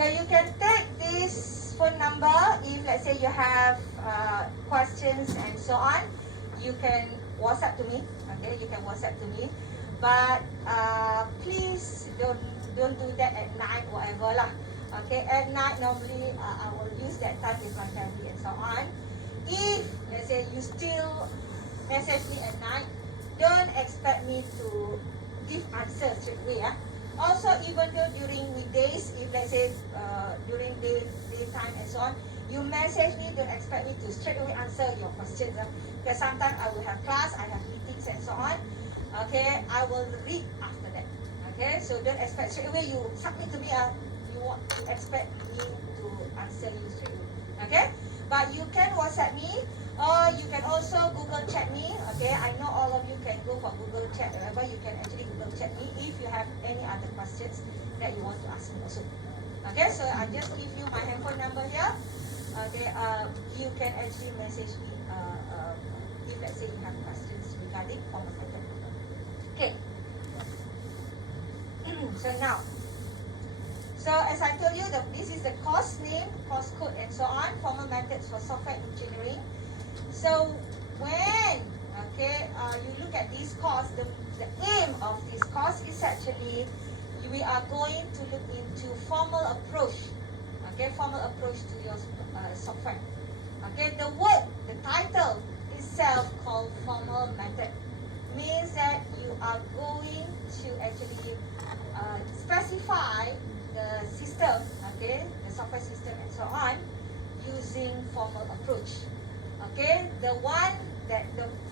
So you can take this phone number if let's say you have questions and so on. You can WhatsApp to me. Okay, you can WhatsApp to me. But please don't do that at night, whatever lah. Okay, at night normally I will use that time with my family and so on. If let's say you still message me at night, don't expect me to give answers straight away. Also, even though during weekdays, if let's say during daytime and so on, you message me, don't expect me to straight away answer your questions. Because sometimes I will have class, I have meetings and so on. Okay, I will read after that. Okay, so don't expect straight away you submit to me. You want to expect me to answer you straight away. Okay, but you can WhatsApp me, or you can also Google chat me. Okay, I know all of you can go for Google chat, whatever. You can actually Google chat me if you have any other questions that you want to ask me also. Okay, so I just give you my handphone number here. Okay, you can actually message me if let's say you have questions regarding formal method. Okay. So now, as I told you, this is the course name, course code, and so on. Formal methods for software engineering. So when you look at this course, the aim of this course is actually we are going to look into formal approach. Okay, formal approach to your software. Okay, the word, the title itself called formal method means that you are going to actually specify the system, okay, the software system and so on, using formal approach. Okay, the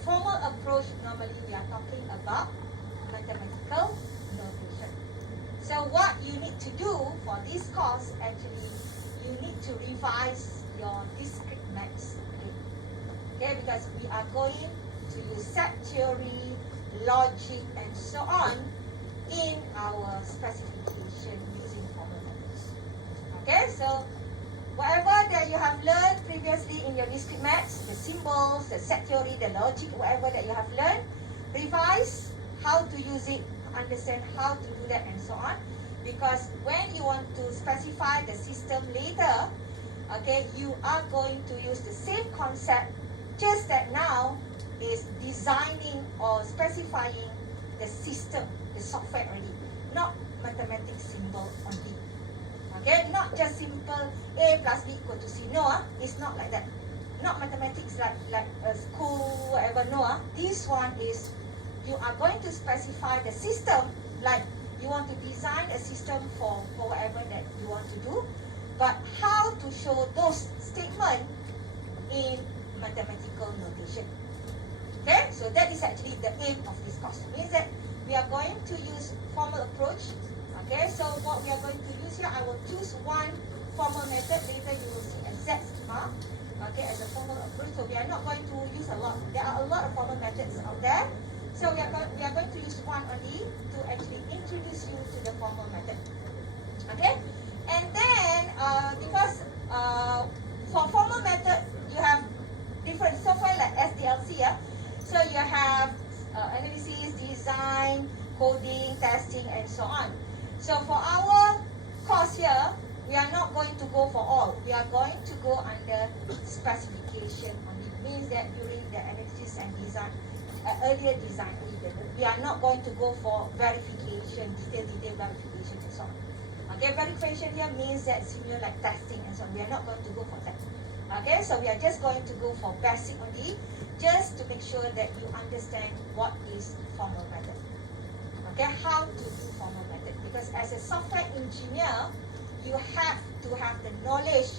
formal approach, normally we are talking about mathematical notation. So what you need to do for this course, actually, you need to revise your discrete maths. Okay, because we are going to use set theory, logic, and so on in our specification using formal methods. Okay, so whatever that you have learned previously in your discrete maths, the symbols, the set theory, the logic, whatever that you have learned, revise how to use it, understand how to do that and so on. Because when you want to specify the system later, okay, you are going to use the same concept, just that now is designing or specifying the system, the software already, not mathematics symbol only. Okay, not just simple A plus B equal to C. No, it's not like that. Not mathematics like a school, whatever. No, this one is you are going to specify the system, like you want to design a system for whatever that you want to do, but how to show those statements in mathematical notation. Okay, so that is actually the aim of this course. It means that we are going to use formal approach. Okay, so what we are going to use here, I will choose one formal method. Later you will see a Z mark, okay, as a formal approach. So we are not going to use a lot. There are a lot of formal methods out there. So we are going to use one only to actually introduce you to the formal method. Okay, and then because for formal method you have different software like SDLC. So you have analysis, design, coding, testing, and so on. So for our course here, we are not going to go for all. We are going to go under specification only. It means that during the analysis and design, earlier design, we are not going to go for verification, detailed verification and so on. Okay, verification here means that similar like testing and so on. We are not going to go for that. Okay, so we are just going to go for basic only, just to make sure that you understand what is formal method. Okay, how to do formal method. Because as a software engineer, you have to have the knowledge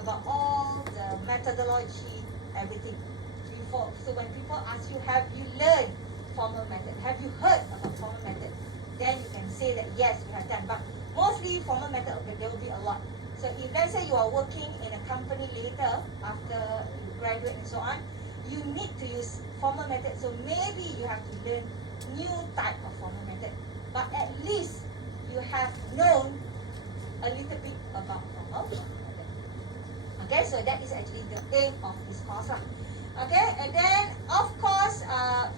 about all the methodology, everything. Before, so when people ask you, have you learned formal method? Have you heard about formal method? Then you can say that yes, we have done. But mostly formal method, there will be a lot. So if let's say you are working in a company later, after you graduate and so on, you need to use formal method. So maybe you have to learn new type of formal method. But at least you have known a little bit about formal method. Okay, so that is actually the aim of this course. Okay, and then of course,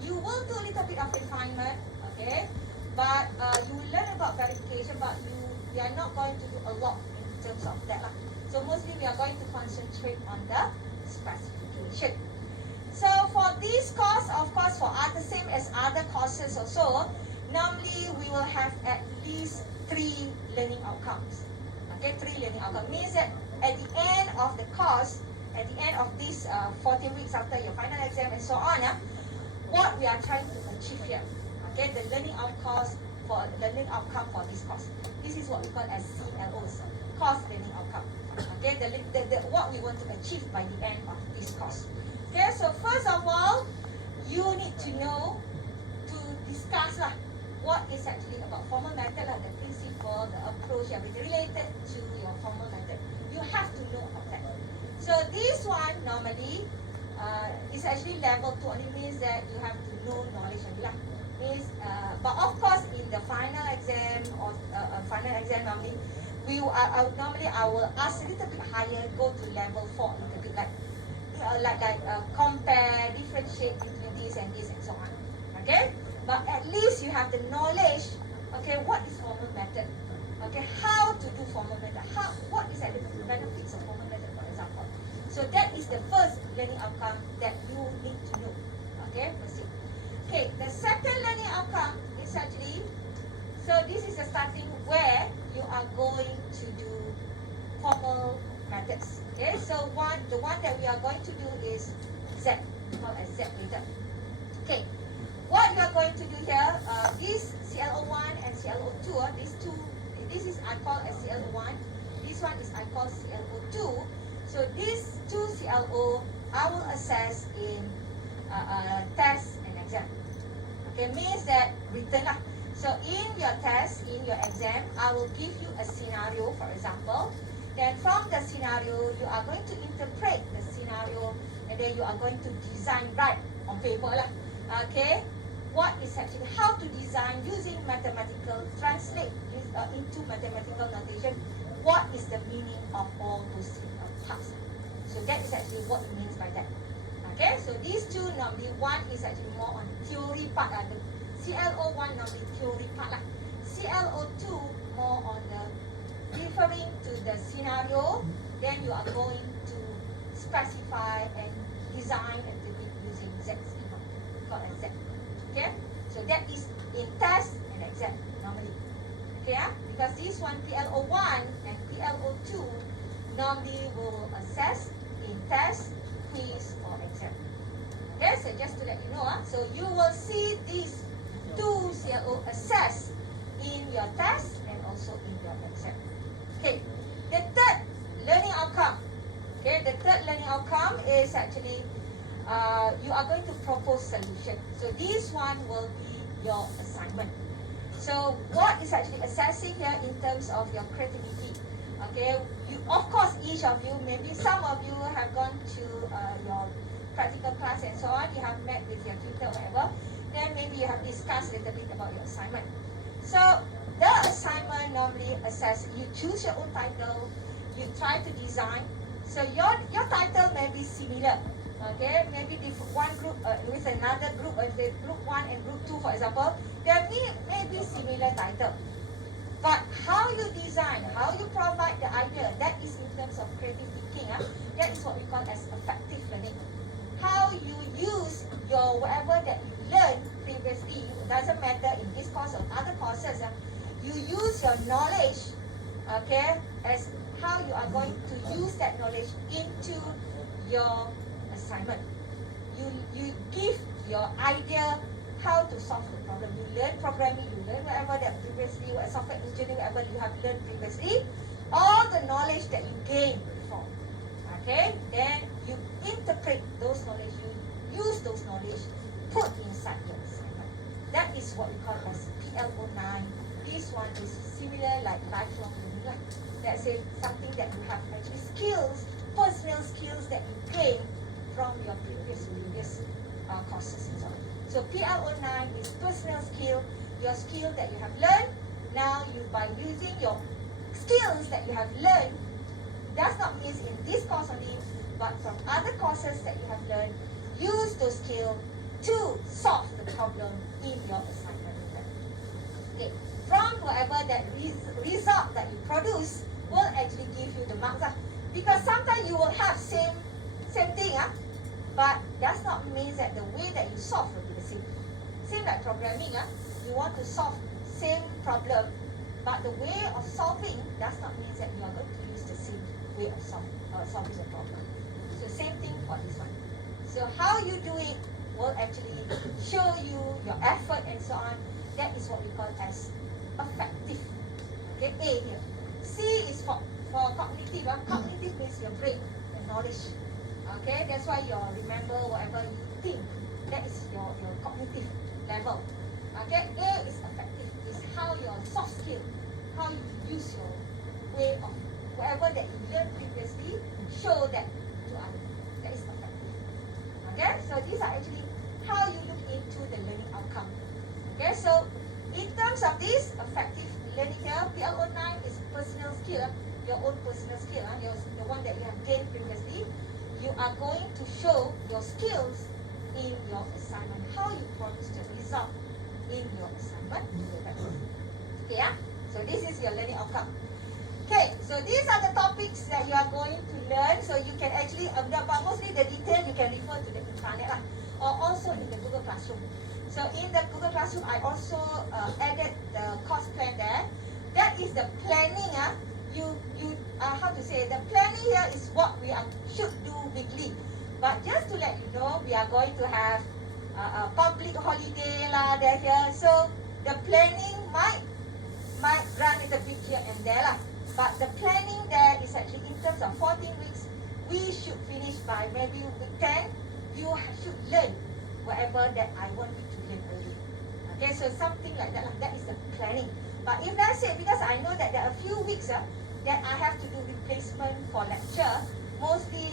you will do a little bit of refinement. Okay, but you will learn about verification, but you are not going to do a lot terms of that lah. So mostly we are going to concentrate on the specification. So for this course, of course, for other same as other courses also, normally we will have at least 3 learning outcomes. Okay, 3 learning outcomes means that at the end of the course, at the end of this 14 weeks after your final exam and so on, what we are trying to achieve here. Okay, the learning outcome for this course. This is what we call as CLOs, course learning outcome. Okay, what we want to achieve by the end of this course. Okay, so first of all, you need to know to discuss what is actually about formal method, the principle, the approach, everything related to your formal method. You have to know about that. So this one normally is actually level 2, only means that you have to know knowledge only lah. But of course in the final exam or normally I will ask a little bit higher, go to level 4 a little bit like compare, differentiate between this and so on. Okay, but at least you have the knowledge. Okay, what is formal method? Okay, how to do formal method? What is the benefits of formal method, for example? So that is the first learning outcome that you need to know. Okay, proceed. Okay, the second learning outcome is actually, so this is the starting where you are going to do formal methods. Okay, so the one that we are going to do is Z, called as Z later. Okay, what we are going to do here, this CLO1 and CLO2, this is I call as CLO1, this one is I call CLO2. So these 2 CLO I will assess in test and exam. Okay, means that written lah. So in your test, in your exam, I will give you a scenario, for example. Then from the scenario, you are going to interpret the scenario, and then you are going to design right on paper lah. Okay, what is actually how to design using mathematical, translate into mathematical notation. What is the meaning of all those parts? So that is actually what it means by that. Okay, so these 2 normally, one is actually more on theory part. The CLO1 normally theory part lah. CLO2 more on the referring to the scenario. Then you are going to specify and design a little bit using Z schema, called as Z. Okay, so that is in test and exam normally. Okay, because this one PLO1 and PLO2 normally will assess in test, quiz or exam. Okay, so just to let you know, so you will see these 2 CLO assessed in your test and also in your exam. Okay, the third learning outcome. Okay, the third learning outcome is actually you are going to propose solution. So this one will be your assignment. So what is actually assessing here in terms of your creativity? Okay, of course each of you, maybe some of you have gone to your practical class and so on. You have met with your tutor or whatever. Then maybe you have discussed a little bit about your assignment. So the assignment normally assess, you choose your own title, you try to design. So your title may be similar. Okay, maybe one group with another group, group 1 and group 2 for example, there may be similar title. But how you design, how you provide the idea, that is in terms of creative thinking. That is what we call as effective learning. How you use your whatever that you learned previously, it doesn't matter in this course or other courses, you use your knowledge, okay, as how you are going to use that knowledge into your assignment. You give your idea how to solve the problem. You learn programming, you learn whatever that previously, what software engineering, whatever you have learned previously, all the knowledge that you gained before. Okay, then you interpret those knowledge, you use those knowledge, put inside your assignment. That is what we call as PLO9. This one is similar like lifelong learning. That's it, something that you have actually skills, personal skills that you gain from your previous courses and so on. So PLO9 is personal skill, your skill that you have learned. Now you, by using your skills that you have learned, does not mean in this course only, but from other courses that you have learned, use those skills to solve the problem in your assignment. Okay. From whatever that result that you produce, will actually give you the marks. Because sometimes you will have same thing, but does not mean that the way that you solve will be the same. Same like programming, you want to solve same problem, but the way of solving does not mean that you are going to use the same way of solving the problem. So same thing for this one. So how you do it will actually show you your effort and so on. That is what we call as effective. Okay, A here. C is for cognitive. Cognitive means your brain, your knowledge. Okay, that's why you remember whatever you think. That is your cognitive level. Okay, A is effective. Is how your soft skill, how you use your way of whatever that you learned previously, show that to others. That is effective. Okay, so these are actually how you look into the learning outcome. Okay, so in terms of this effective learning here, PLO9 is personal skill, your own personal skill, the one that you have gained previously. You are going to show your skills in your assignment, how you produce the result in your assignment. Okay, so this is your learning outcome. Okay, so these are the topics that you are going to learn. So you can actually, but mostly the detail you can refer to the intranet or also in the Google Classroom. So in the Google Classroom, I also added the course plan there. That is the planning. How to say, the planning here is what we should do weekly. But just to let you know, we are going to have a public holiday there here. So the planning might run a bit here and there But the planning there is actually in terms of 14 weeks, we should finish by maybe week 10. You should learn whatever that I want you to learn early. Okay, so something like that. That is the planning. But if that's it, because I know that there are a few weeks that I have to do replacement for lecture, mostly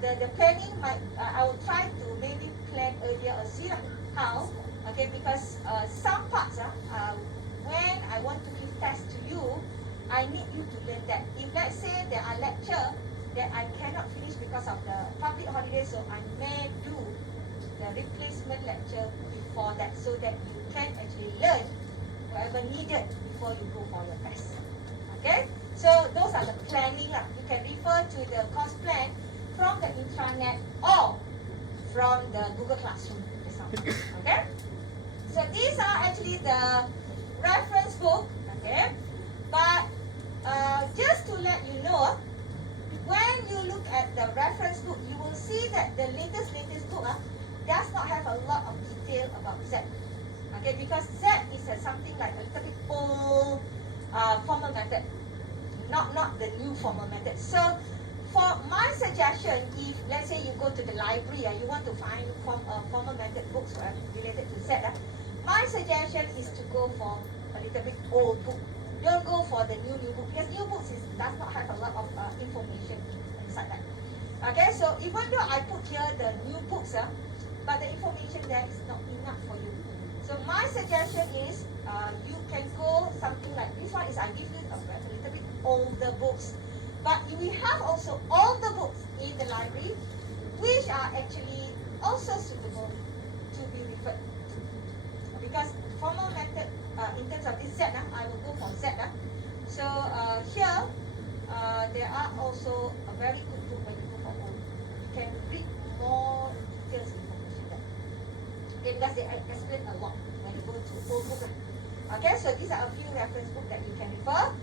the planning I will try to maybe plan earlier or see how. Okay, because some parts when I want to give test to you, I need you to learn that. If let's say there are lecture that I cannot finish because of the public holiday, so I may do the replacement lecture before that, so that you can actually learn whatever needed before you go for your test. Okay, so those are the planning. You can refer to the course plan from the intranet or from the Google Classroom. Okay, so these are actually the reference book. Okay, but just to let you know, when you look at the reference book, you will see that the latest book does not have a lot of detail about Z. Okay, because Z is something like a little bit old formal method, not the new formal method. So for my suggestion, if let's say you go to the library and you want to find formal method books related to Z, my suggestion is to go for a little bit old book. Don't go for the new book, because new books does not have a lot of information inside that. Okay, so even though I put here the new books, but the information there is not enough for you. So my suggestion is you can go something like this one. Is I give you a little bit older books, but we have also older books in the library, which are actually also suitable to be referred to. Because formal method in terms of this Z, I will go for Z. So here there are also a very good book when you go for old. You can read more details information there. Okay, because they explain a lot when you go to old book. Okay, so these are a few reference books that you can refer.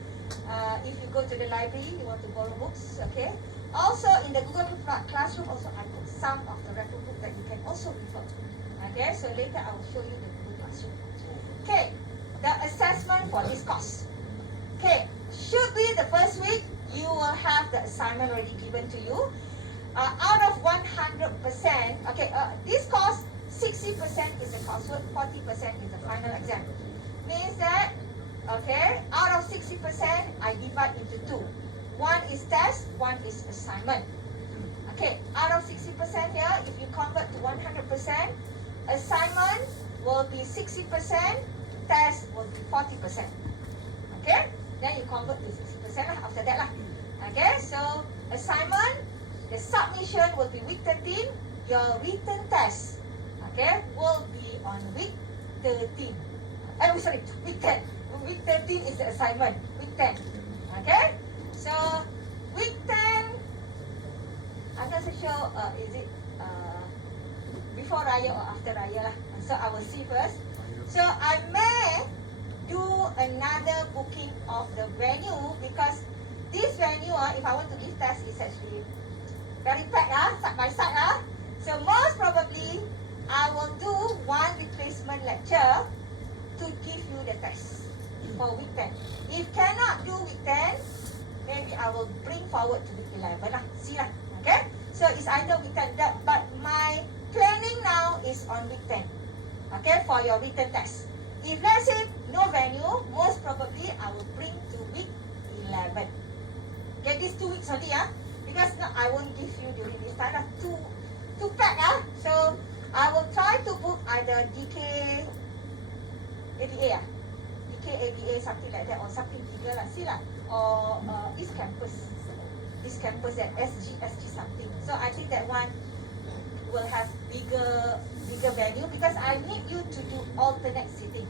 If you go to the library, you want to borrow books. Okay. Also in the Google Classroom, also I put some of the reference books that you can also refer. Okay, so later I will show you the Google Classroom. Okay, the assessment for this course. Okay, should be the first week you will have the assignment already given to you. Out of 100%, okay, this course 60% is the coursework, 40% is the final exam. Means that, okay, out of 60%, I divide into two. One is test, one is assignment. Okay, out of 60% here, if you convert to 100%, assignment will be 60%, test will be 40%. Okay, then you convert to 60% after that . Okay, so assignment, the submission will be week 13, your written test, okay, will be on week 13. Sorry, week 10. Week 13 is the assignment, week 10. Okay? So, week 10, I'm not so sure, is it before Raya or after Raya lah. So, I will see first. So, I may do another booking of the venue because this venue, if I want to give test, is actually very packed, side by side. So most probably, I will do one replacement lecture to give you the test for week 10. If cannot do week 10, maybe I will bring forward to week 11 lah. See lah, okay? So it's either week 10, but my planning now is on week 10, okay, for your written test. If let's say no venue, most probably I will bring to week 11. Okay, these 2 weeks only, because no, I won't give you during this time lah. Too packed, so I will try to book either DK ABA, DK ABA, something like that, or something bigger lah, see lah, or East Campus at SG something. So I think that one will have bigger venue because I need you to do alternate sitting.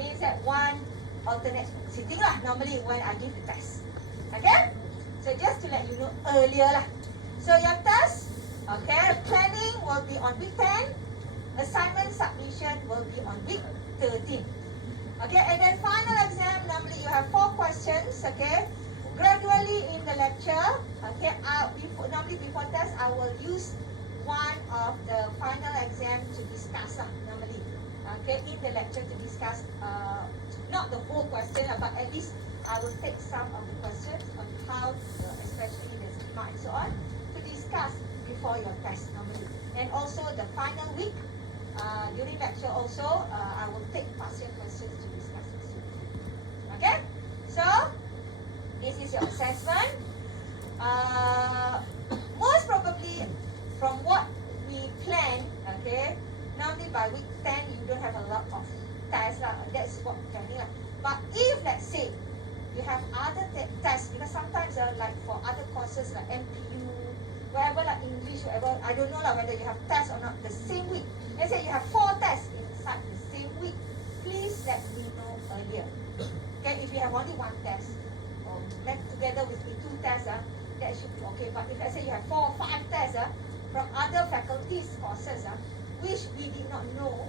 Means that one alternate sitting lah normally when I give the test. Okay? So just to let you know earlier lah. So your test, okay, planning will be on week 10. Assignment submission will be on week 13. Okay, and then final exam, normally you have 4 questions, okay. Gradually in the lecture, okay, normally before test, I will use one of the final exam to discuss normally, okay, in the lecture to discuss, not the whole question, but at least I will take some of the questions on how, especially the schema and so on, to discuss before your test normally. And also the final week, during lecture also, I will take partial questions to discuss with you. Okay? So, this is your assessment. Most probably, from what we plan, okay, normally by week 10, you don't have a lot of tests, that's what we're planning. But if, let's say, you have other tests, because sometimes like for other courses like MPU, whatever, like English, whatever, I don't know whether you have tests or not the same week. Let's say you have 4 tests inside the same week, please let me know earlier. Okay, if you have only 1 test, or met together with the 2 tests, that should be okay. But if let's say you have 4 or 5 tests from other faculties courses, which we did not know,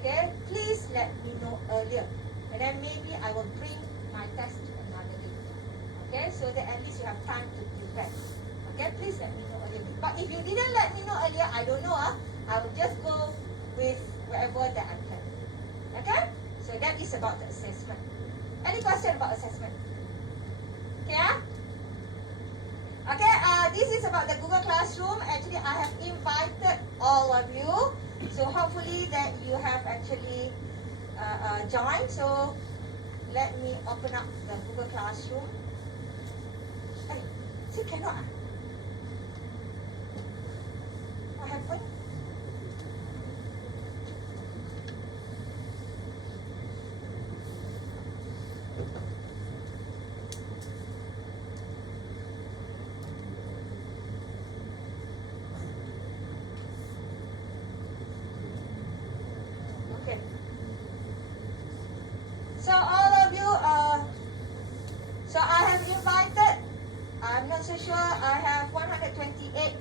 okay, please let me know earlier. And then maybe I will bring my test to another day. Okay, so that at least you have time to prepare. Okay, please let me know earlier. But if you didn't let me know earlier, I don't know, I will just go with whatever that I can. Okay, so that is about the assessment. Any question about assessment? Okay, okay, this is about the Google Classroom. Actually, I have invited all of you. So hopefully that you have actually joined. So let me open up the Google Classroom. Hey, see, cannot. What happened? Okay. So all of you, so I have invited, I'm not so sure, I have 128.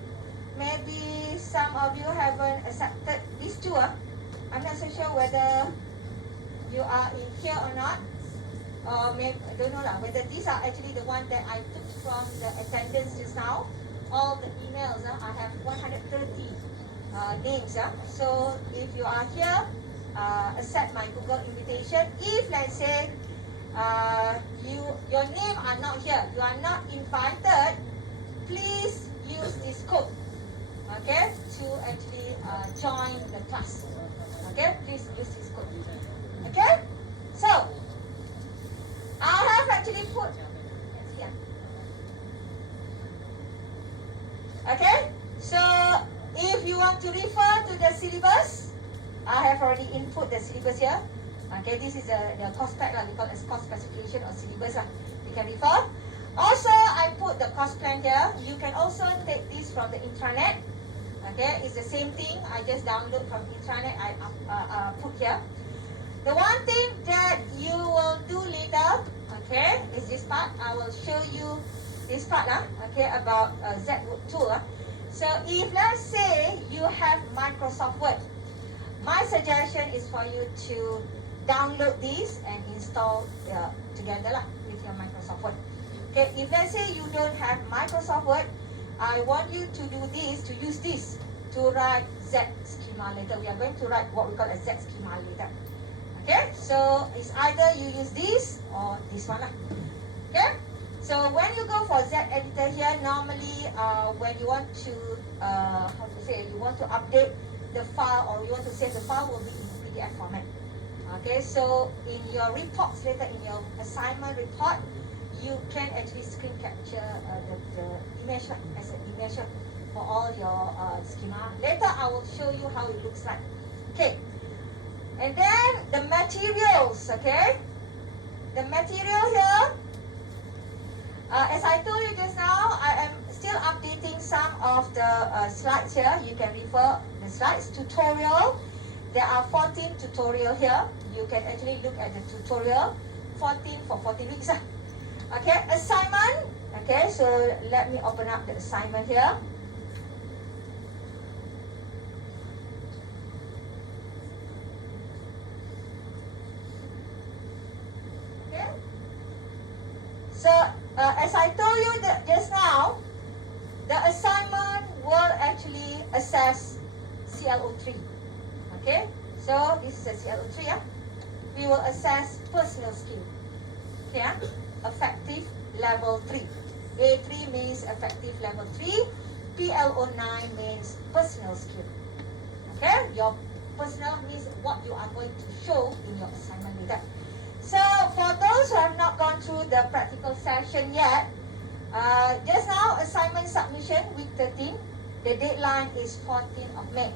Maybe some of you haven't accepted these 2. I'm not so sure whether you are in here or not. Or maybe, I don't know whether these are actually the ones that I took from the attendance just now. All the emails, I have 130 names. So if you are here, accept my Google invitation. If let's say your name are not here, you are not invited, please use this code, okay, to actually join the class. Okay, please use this code. Okay, so I have actually put here. Okay, so if you want to refer to the syllabus, I have already input the syllabus here. Okay, this is the course pack, we call it as course specification or syllabus. You can refer. Also, I put the course plan here. You can also take this from the intranet. Okay, it's the same thing. I just download from intranet. I put here. The one thing that you will do later, okay, is this part. I will will show you this part, okay, about ZWord tool. So if let's say you have Microsoft Word, my suggestion is for you to download this and install together with your Microsoft Word. Okay, if let's say you don't have Microsoft Word, I want you to do this, to use this to write Z schema later. We are going to write what we call a Z schema later. Okay, so it's either you use this or this one. Okay, so when you go for Z editor here, normally when you want to, you want to update the file or you want to save the file, will be in PDF format. Okay, so in your reports later, in your assignment report, you can actually screen capture the image as an image for all your schema. Later, I will show you how it looks like. Okay, and then the materials. Okay, the material here, as I told you just now, I am still updating some of the slides here. You can refer the slides. Tutorial, there are 14 tutorial here. You can actually look at the tutorial, 14 for 14 weeks. Okay, assignment. Okay, so let me open up the assignment here. Okay, so as I told you just now, the assignment will actually assess CLO3. Okay, so this is a CLO3. We will assess personal skill. Okay, effective level 3. A3 means effective level 3. PLO9 means personal skill. Okay, your personal means what you are going to show in your assignment later. So for those who have not gone through the practical session yet, just now assignment submission week 13, the deadline is 14th of May.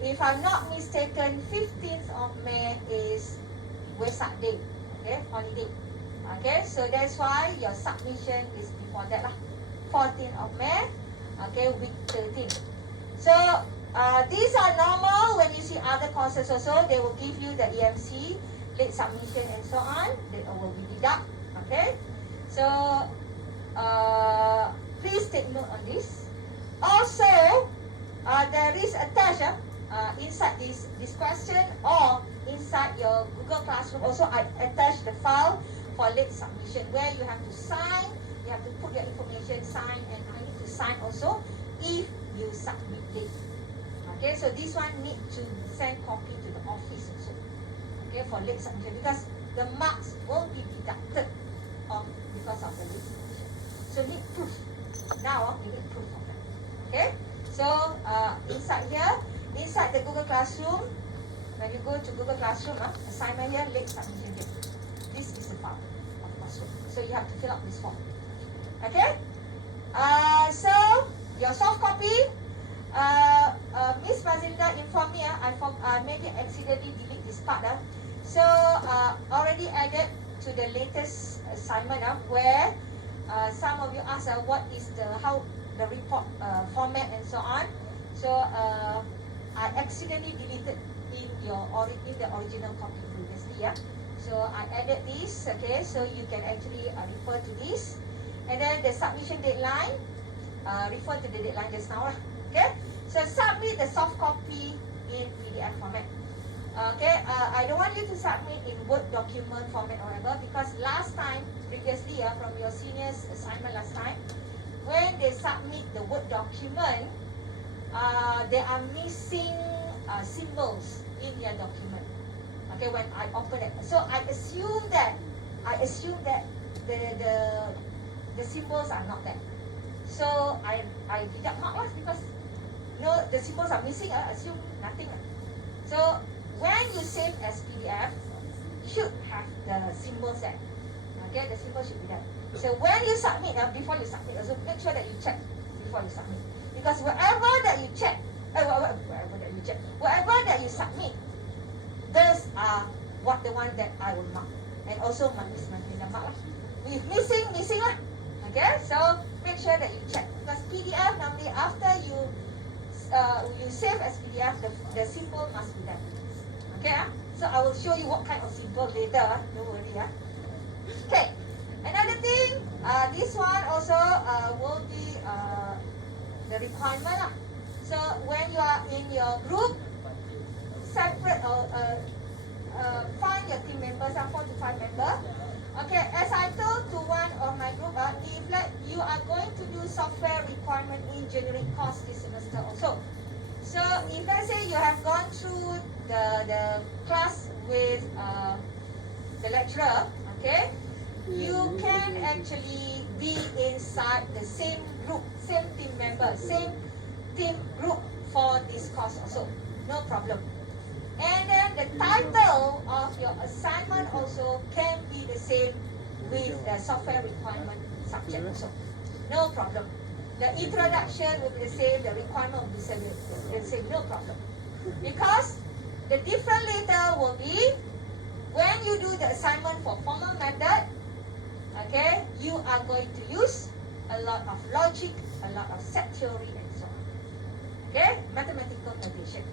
If I'm not mistaken, 15th of May is Wesak Day, okay, holiday. Okay, so that's why your submission is before that 14th of May, okay, week 13. So these are normal. When you see other courses also, they will give you the EMC, late submission and so on. They will be deduct. Okay, so please take note on this. Also, there is attached inside this question or inside your Google Classroom also, I attach the file for late submission where you have to sign, you have to put your information, sign, and I need to sign also if you submit late. Okay, so this one need to send copy to the office also. Okay, for late submission because the marks will be deducted because of the late submission. So need proof. Now you need proof of that. Okay, so inside here, inside the Google Classroom, when you go to Google Classroom, assignment here, late submission date. This is the file of Classroom. So you have to fill out this form. Okay? So your soft copy, Miss Mazilda informed me, I maybe accidentally delete this part. So already added to the latest assignment where some of you asked what is how the report format and so on. So I accidentally deleted in the original copy previously. So I added this. Okay, so you can actually refer to this. And then the submission deadline, refer to the deadline just now. Okay, so submit the soft copy in PDF format. Okay, I don't want you to submit in Word document format or whatever because last time, previously from your seniors assignment last time, when they submit the Word document, they are missing symbols in their document. Okay, when I open it, so I assume that the symbols are not there. So I deduct mark because the symbols are missing. I assume nothing. So when you save as PDF, should have the symbols there. Okay, the symbols should be there. So when you submit, before you submit, also make sure that you check before you submit. Because whatever that you check, whatever that you submit, those are the one that I will mark. And also my Miss Mandela mark with missing lah. Okay, so make sure that you check. Because PDF normally after you save as PDF, the symbol must be there. Okay, so I will show you what kind of symbol later. Don't worry. Okay, another thing, this one also will be the requirement lah. So when you are in your group, separate or find your team members, 4 to 5 members. Okay, as I told to one of my group, if like you are going to do software requirement engineering course this semester also. So if let's say you have gone through the class with the lecturer, okay, you can actually be inside the same group, same team member, same team group for this course also, no problem. And then the title of your assignment also can be the same with the software requirement subject also, no problem. The introduction will be the same, the requirement will be the same, no problem. Because the different later will be when you do the assignment for formal method, okay, you are going to use a lot of logic, a lot of set theory and so on. Okay, mathematical notation.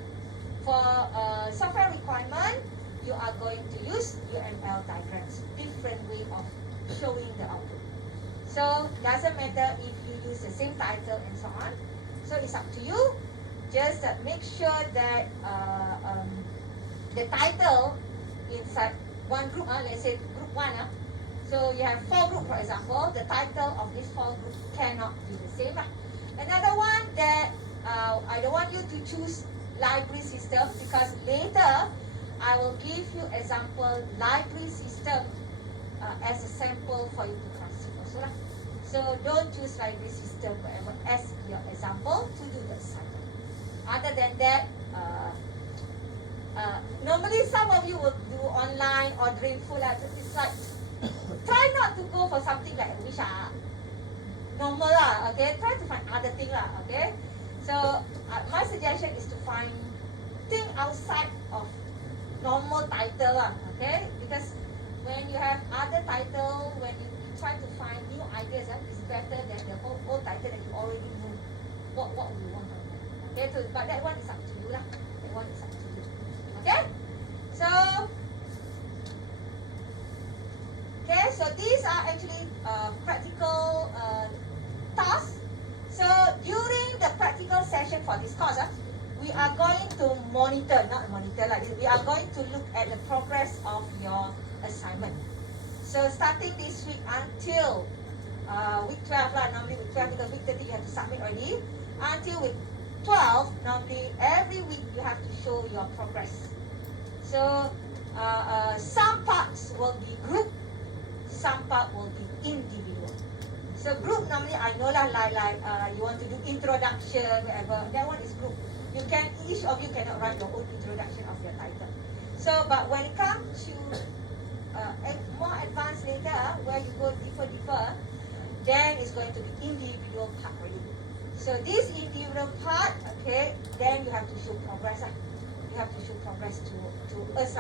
For software requirement, you are going to use UML diagrams, different way of showing the output. So doesn't matter if you use the same title and so on. So it's up to you. Just make sure that the title inside one group, let's say group 1, so you have 4 groups for example, the title of these 4 groups cannot be the same. Another one that I don't want you to choose library system, because later I will give you example library system as a sample for you to consider also lah. So don't choose library system whatever as your example to do the assignment. Other than that, normally some of you will do online ordering food lah. It's like try not to go for something like which are normal lah. Okay, try to find other thing lah. Okay. So my suggestion is to find thing outside of normal title lah, okay? Because when you have other title, when you try to find new ideas, it's better than the old title that you already know what you want. Okay, so, but that one is up to you lah. That one is up to you. Okay? So these are actually practical tasks. So during the practical session for this course, we are going to monitor, we are going to look at the progress of your assignment. So starting this week until week 12 lah, normally week 12 because week 30 you have to submit already. Until week 12, normally every week you have to show your progress. So some parts will be group, some part will be individual. So group normally I know lah, like you want to do introduction, whatever. That one is group. You can, each of you cannot write your own introduction of your title. So, but when it comes to more advanced later, where you go deeper, then it's going to be individual part already. So this individual part, okay, then you have to show progress. You have to show progress to us,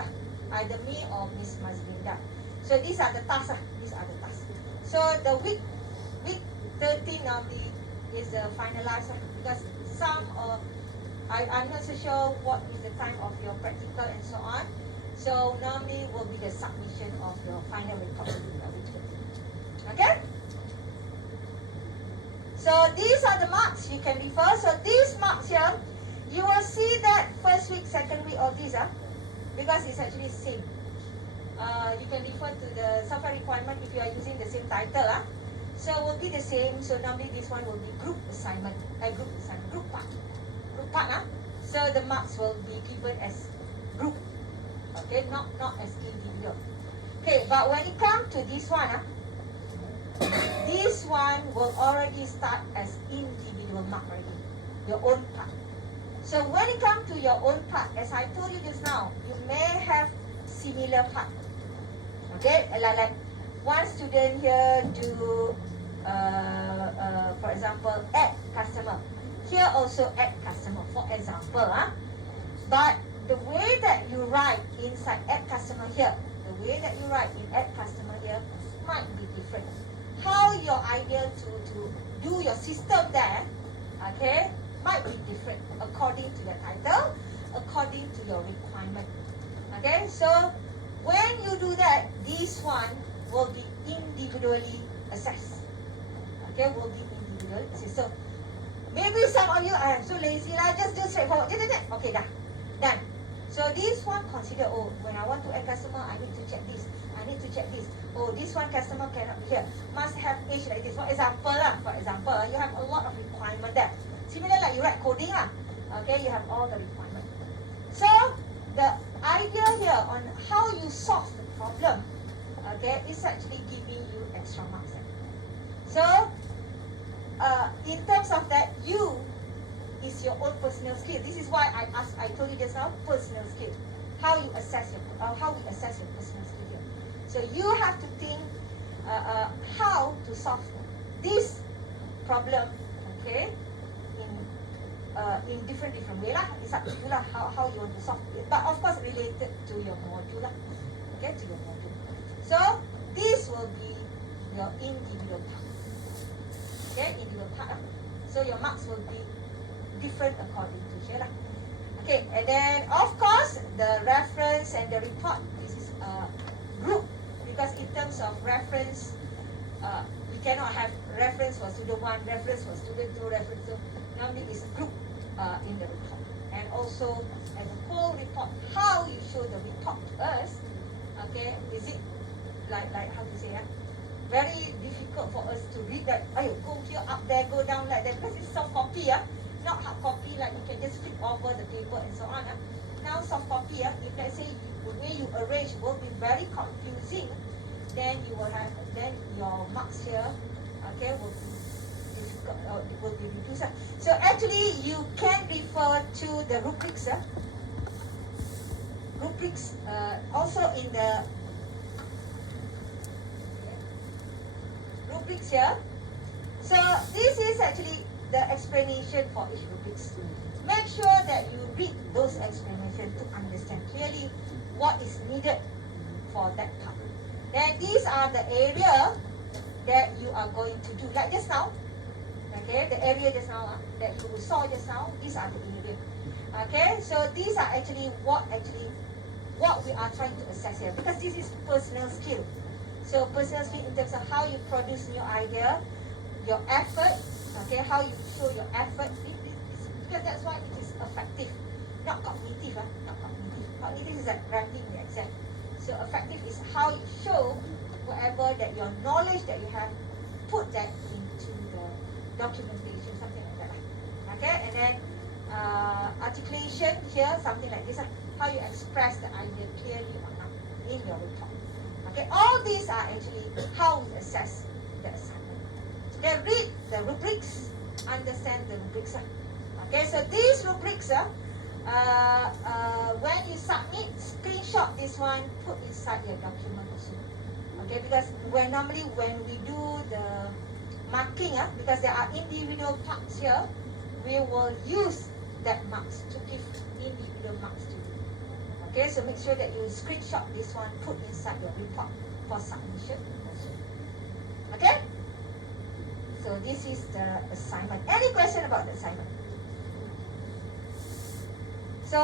either me or Miss Mazlinda. So these are the tasks. These are the tasks. So the week 13 normally is the finalized, because some of I'm not so sure what is the time of your practical and so on. So normally will be the submission of your final report. Okay? So these are the marks you can refer. So these marks here, you will see that first week, second week of this, because it's actually the same. You can refer to the software requirement if you are using the same title. So will be the same. So normally this one will be group assignment, group part. So the marks will be given as group, okay, not as individual. Okay, but when it comes to this one, this one will already start as individual mark already, your own part. So when it comes to your own part, as I told you just now, you may have similar part. Okay, like one student here do, for example, add customer. Here also add customer, for example. But the way that you write inside add customer here, the way that you write in add customer here might be different. How your idea to do your system there, okay, might be different according to the title, according to your requirement. Okay, so when you do that, this one will be individually assessed. okay, will be individual. So maybe some of you are so lazy lah, just do straightforward. Okay, done. So this one consider, oh, when I want to add customer, I need to check this. I need to check this. Oh, this one customer cannot be here. Must have age like this. For example, you have a lot of requirement there. Similar like you write coding lah. Okay, you have all the requirement. So the idea here on how you solve the problem, okay, is actually giving you extra marks. So in terms of that, you is your own personal skill. This is why I told you just now, personal skill. How you assess how we assess your personal skill here. So you have to think how to solve this problem, okay, in different way lah. It's up to you lah how you want to solve it. But of course related to your module lah. Okay, to your module. So this will be your individual part. Okay, individual part lah. So your marks will be different according to here lah. Okay, and then of course the reference and the report, this is a group, because in terms of reference, we cannot have reference for student 1, reference for student 2, reference. So normally it's group in the report. And also as a whole report, how you show the report to us, okay, is it like how to say, very difficult for us to read that, ayo, go here, up there, go down like that, because it's soft copy, not hard copy like you can just flip over the paper and so on. Now soft copy, if let's say the way you arrange will be very confusing, then you will have, then your marks here, okay, will be difficult, will be reduced. So actually you can refer to the rubrics, also in the rubrics here. So this is actually the explanation for each rubrics. Make sure that you read those explanations to understand clearly what is needed for that part. Then these are the area that you are going to do. Like just now, okay, the area just now that you saw just now, these are the area. Okay, so these are actually what we are trying to assess here, because this is personal skill. So personal skill in terms of how you produce new idea, your effort, okay, how you show your effort, because that's why it is effective, not cognitive, not cognitive. Cognitive is like writing the exam. So effective is how you show whatever that your knowledge that you have, put that into the documentation, something like that. Okay, and then articulation here, something like this, how you express the idea clearly or not in your report. Okay, all these are actually how we assess the assignment. Okay, read the rubrics, understand the rubrics. Okay, so these rubrics, when you submit, screenshot this one, put inside your document also. Okay, because normally when we do the marking, because there are individual parts here, we will use that marks to give individual marks to you. Okay, so make sure that you screenshot this one, put inside your report for submission also. Okay? So this is the assignment. Any question about the assignment? So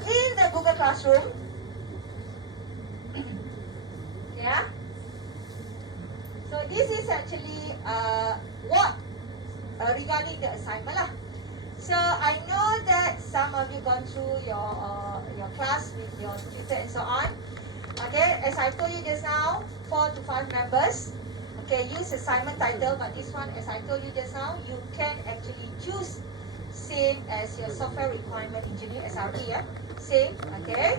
in the Google Classroom, yeah. So this is actually what regarding the assignment lah. So I know that some of you gone through your class with your tutor and so on. Okay, as I told you just now, 4 to 5 members. Okay, use assignment title, but this one, as I told you just now, you can actually choose same as your software requirement engineer SRE, same. Okay,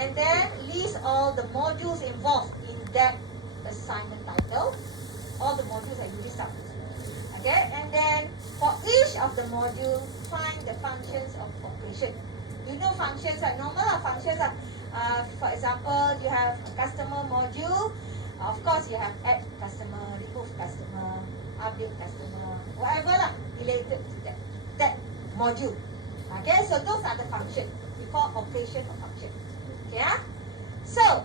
and then list all the modules involved in that assignment title. All the modules that you list out. Okay, and then for each of the module, find the functions of operation. You know functions are normal functions are, for example, you have a customer module. Of course, you have add customer, remove customer, update customer, whatever lah related to that module. Okay, so those are the functions. We call operation or function. Okay, so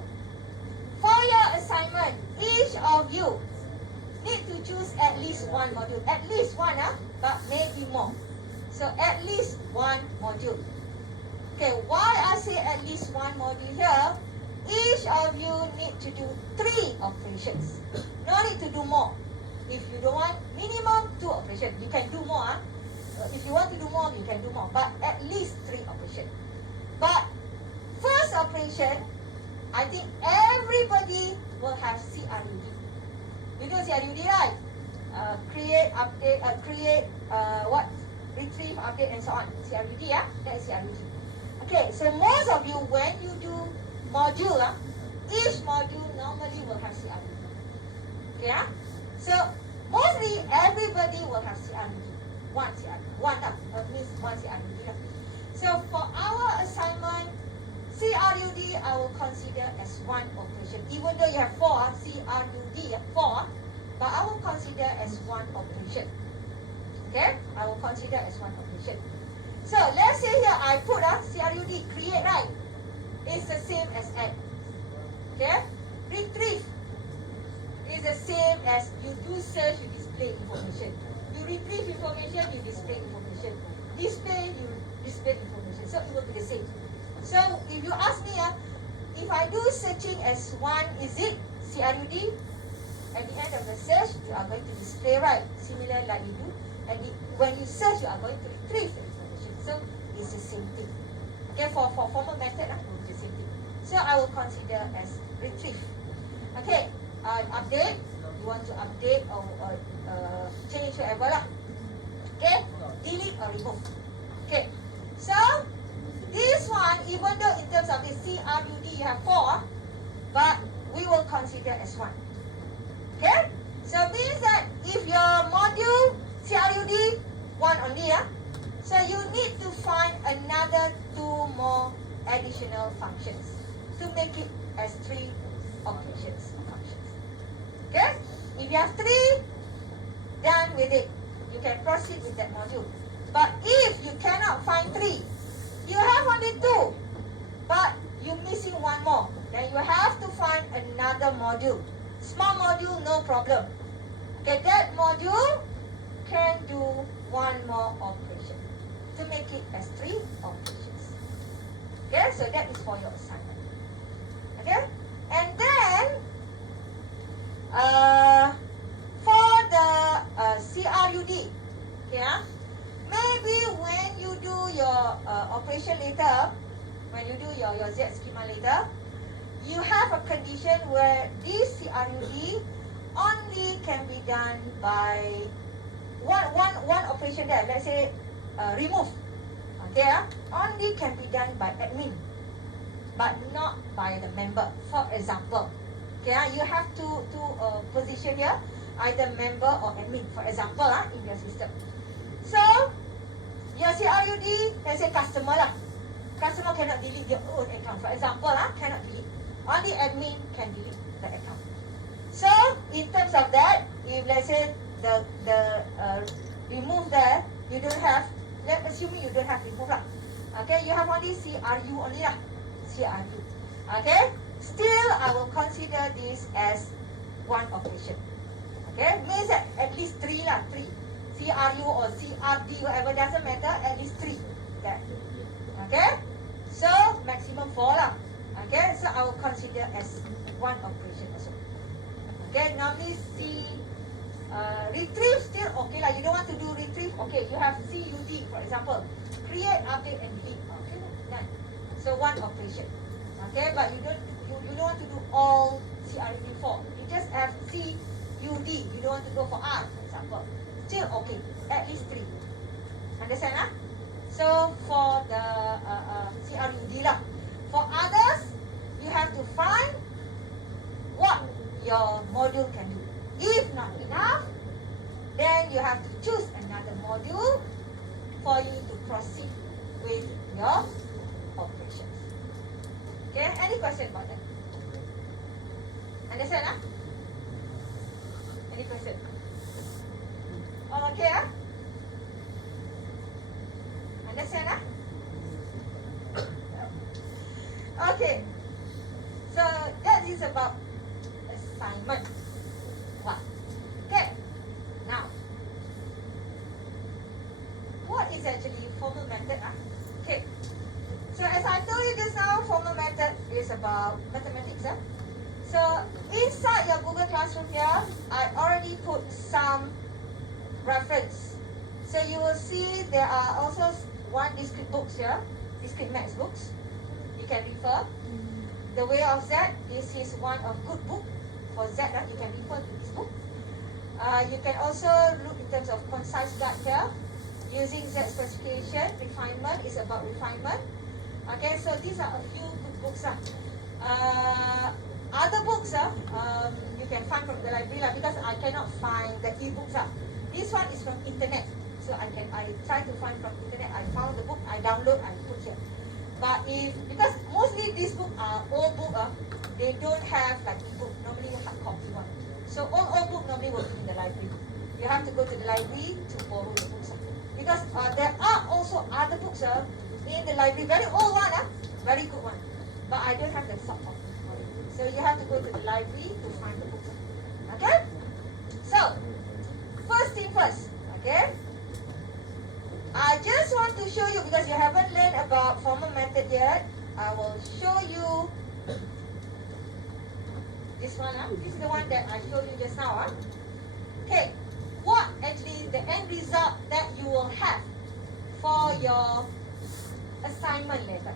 for your assignment, each of you need to choose at least one module. At least one, but maybe more. So at least one module. Okay, why I say at least one module here? Each of you need to do 3 operations. No need to do more. If you don't want, minimum operations. You can do more. If you want to do more, you can do more. But at least 3 operations. But first operation, I think everybody will have CRUD. You know CRUD, right? Create, update, retrieve, update, and so on. CRUD, yeah? That's CRUD. Okay, so most of you, when you do module, each module normally will have CRUD. Okay, yeah? So mostly everybody will have CRUD. One CRUD. Means one CRUD. So for our assignment, CRUD I will consider as one operation. Even though you have 4 CRUD, 4, but I will consider as one operation. Okay, I will consider as one operation. So let's say here I put a CRUD, create, right? It's the same as add. Okay, retrieve is the same as you do search, you display information. You retrieve information, you display information. Display, you display information. So it will be the same. So if you ask me, if I do searching as one, is it CRUD? At the end of the search, you are going to display, right? Similar like you do. And when you search, you are going to retrieve the information. So it's the same thing. Okay, for formal method, it will be the same thing. So I will consider as retrieve. Okay, update. You want to update or change whatever lah. Okay, delete or remove. Okay, so this one, even though in terms of the CRUD you have 4, but we will consider as 1. Okay, so means that if your module CRUD 1 only, so you need to find another 2 more additional functions to make it as 3 operations or functions. Okay, if you have 3, done with it. You can proceed with that module. But if you cannot find 3, you have only 2, but you're missing 1 more, then you have to find another module. Small module, no problem. Okay, that module can do 1 more operation to make it as 3 operations. Okay, so that is for your assignment. Okay, and then for the CRUD, okay, maybe when you do your operation later, when you do your Z schema later, you have a condition where this CRUD only can be done by one operation there. Let's say remove. Okay, only can be done by admin, but not by the member. For example, okay, you have two position here, either member or admin. For example, in your system. So your CRUD, let's say customer lah. Customer cannot delete their own account. For example, cannot delete. Only admin can delete the account. So in terms of that, if let's say the remove there, you don't have. Let's assuming you don't have remove lah. Okay, you have only CRU only lah. CRU. Okay. Still, I will consider this as 1 operation. Okay, means that at least 3 lah, 3. CRU or CRD, whatever, doesn't matter, at least 3. That. Okay, so maximum 4 lah. Okay, so I will consider as 1 operation also. Okay, normally retrieve still okay lah. You don't want to do retrieve, okay. You have CUD, for example, create, update, and delete. Okay, done. So 1 operation. Okay, but you don't want to do all CRUD 4. You just have CUD. You don't want to go for R, for example. Still okay. At least 3. Understand? So for the CRUD lah. For others, you have to find what your module can do. If not enough, then you have to choose another module for you to proceed with your operations. Okay, any question about that? Understand? Any question? Okay, understand? Okay, so that is about assignment 1. Okay, now what is actually formal method? Okay, so as I told you just now, formal method is about mathematics. So inside your Google Classroom here, I already put some reference. So you will see there are also one discrete books here, discrete maths books. You can refer. The way of Z, this is one of good book for Z. You can refer to this book. You can also look in terms of concise guide here. Using Z specification, refinement is about refinement. Okay, so these are a few good books. Other books you can find from the library because I cannot find the e-books. This one is from internet. So I try to find from internet. I found the book, I download, I put here. But because mostly these books are old book, they don't have like e-book, normally hard copy one. So old book normally will be in the library. You have to go to the library to borrow the books. Because there are also other books in the library, very old one, very good one. But I don't have the soft copy. So you have to go to the library to find the books. Okay? So, first thing first, okay? I just want to show you, because you haven't learned about formal method yet, I will show you this one. This is the one that I showed you just now. Okay, what actually the end result that you will have for your assignment later.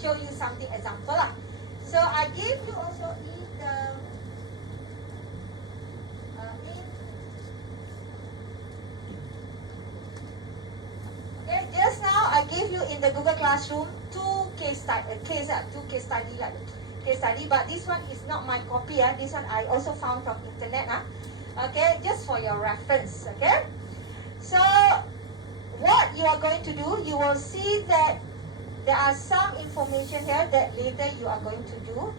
Show you something example. So I give you also in the okay, just now I gave you in the Google Classroom two case study, but this one is not my copy. This one I also found from internet. Okay, just for your reference. Okay, so what you are going to do, you will see that there are some information here that later you are going to do.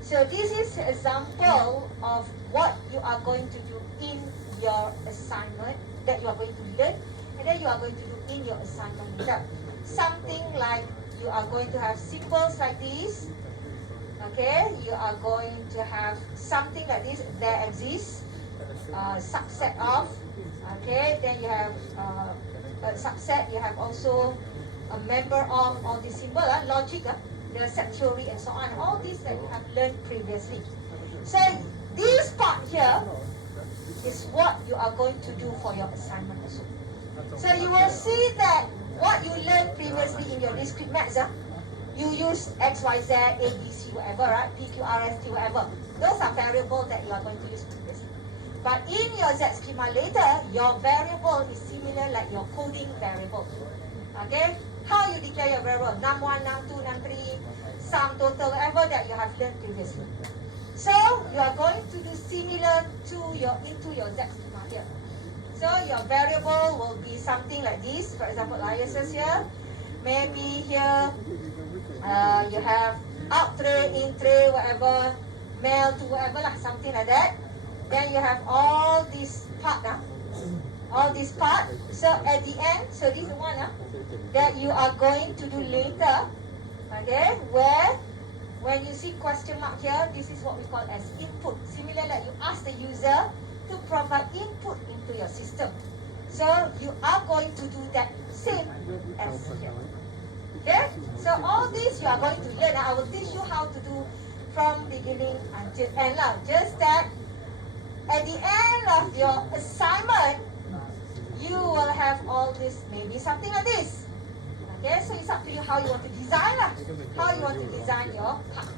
So this is an example of what you are going to do in your assignment that you are going to learn, and then you are going to do in your assignment later. Something like you are going to have symbols like this. Okay, you are going to have something like this. There exists subset of. Okay, then you have a subset. You have also a member of all the symbol, logic, the set theory and so on. All these that you have learned previously. So this part here is what you are going to do for your assignment also. So you will see that what you learned previously in your discrete maths, you use X, Y, Z, A, B, C, whatever, right? P, Q, R, S, T, whatever. Those are variables that you are going to use previously. But in your Z schema later, your variable is similar like your coding variable. Okay? How you declare your variable? Num1, num2, num3, sum, total, whatever that you have learned previously. So you are going to do similar to into your Z schema here. So your variable will be something like this. For example, ISS here. Maybe here you have out tray, in tray, whatever, mail to whatever, something like that. Then you have all this part, all this part. So at the end, so this is the one that you are going to do later. Okay, where when you see question mark here, this is what we call as input. Similar like you ask the user to provide input into your system. So you are going to do that same as here. Okay, so all this you are going to learn. I will teach you how to do from beginning until end. Just that at the end of your assignment, you will have all this, maybe something like this. Okay, so it's up to you how you want to design, how you want to design your part.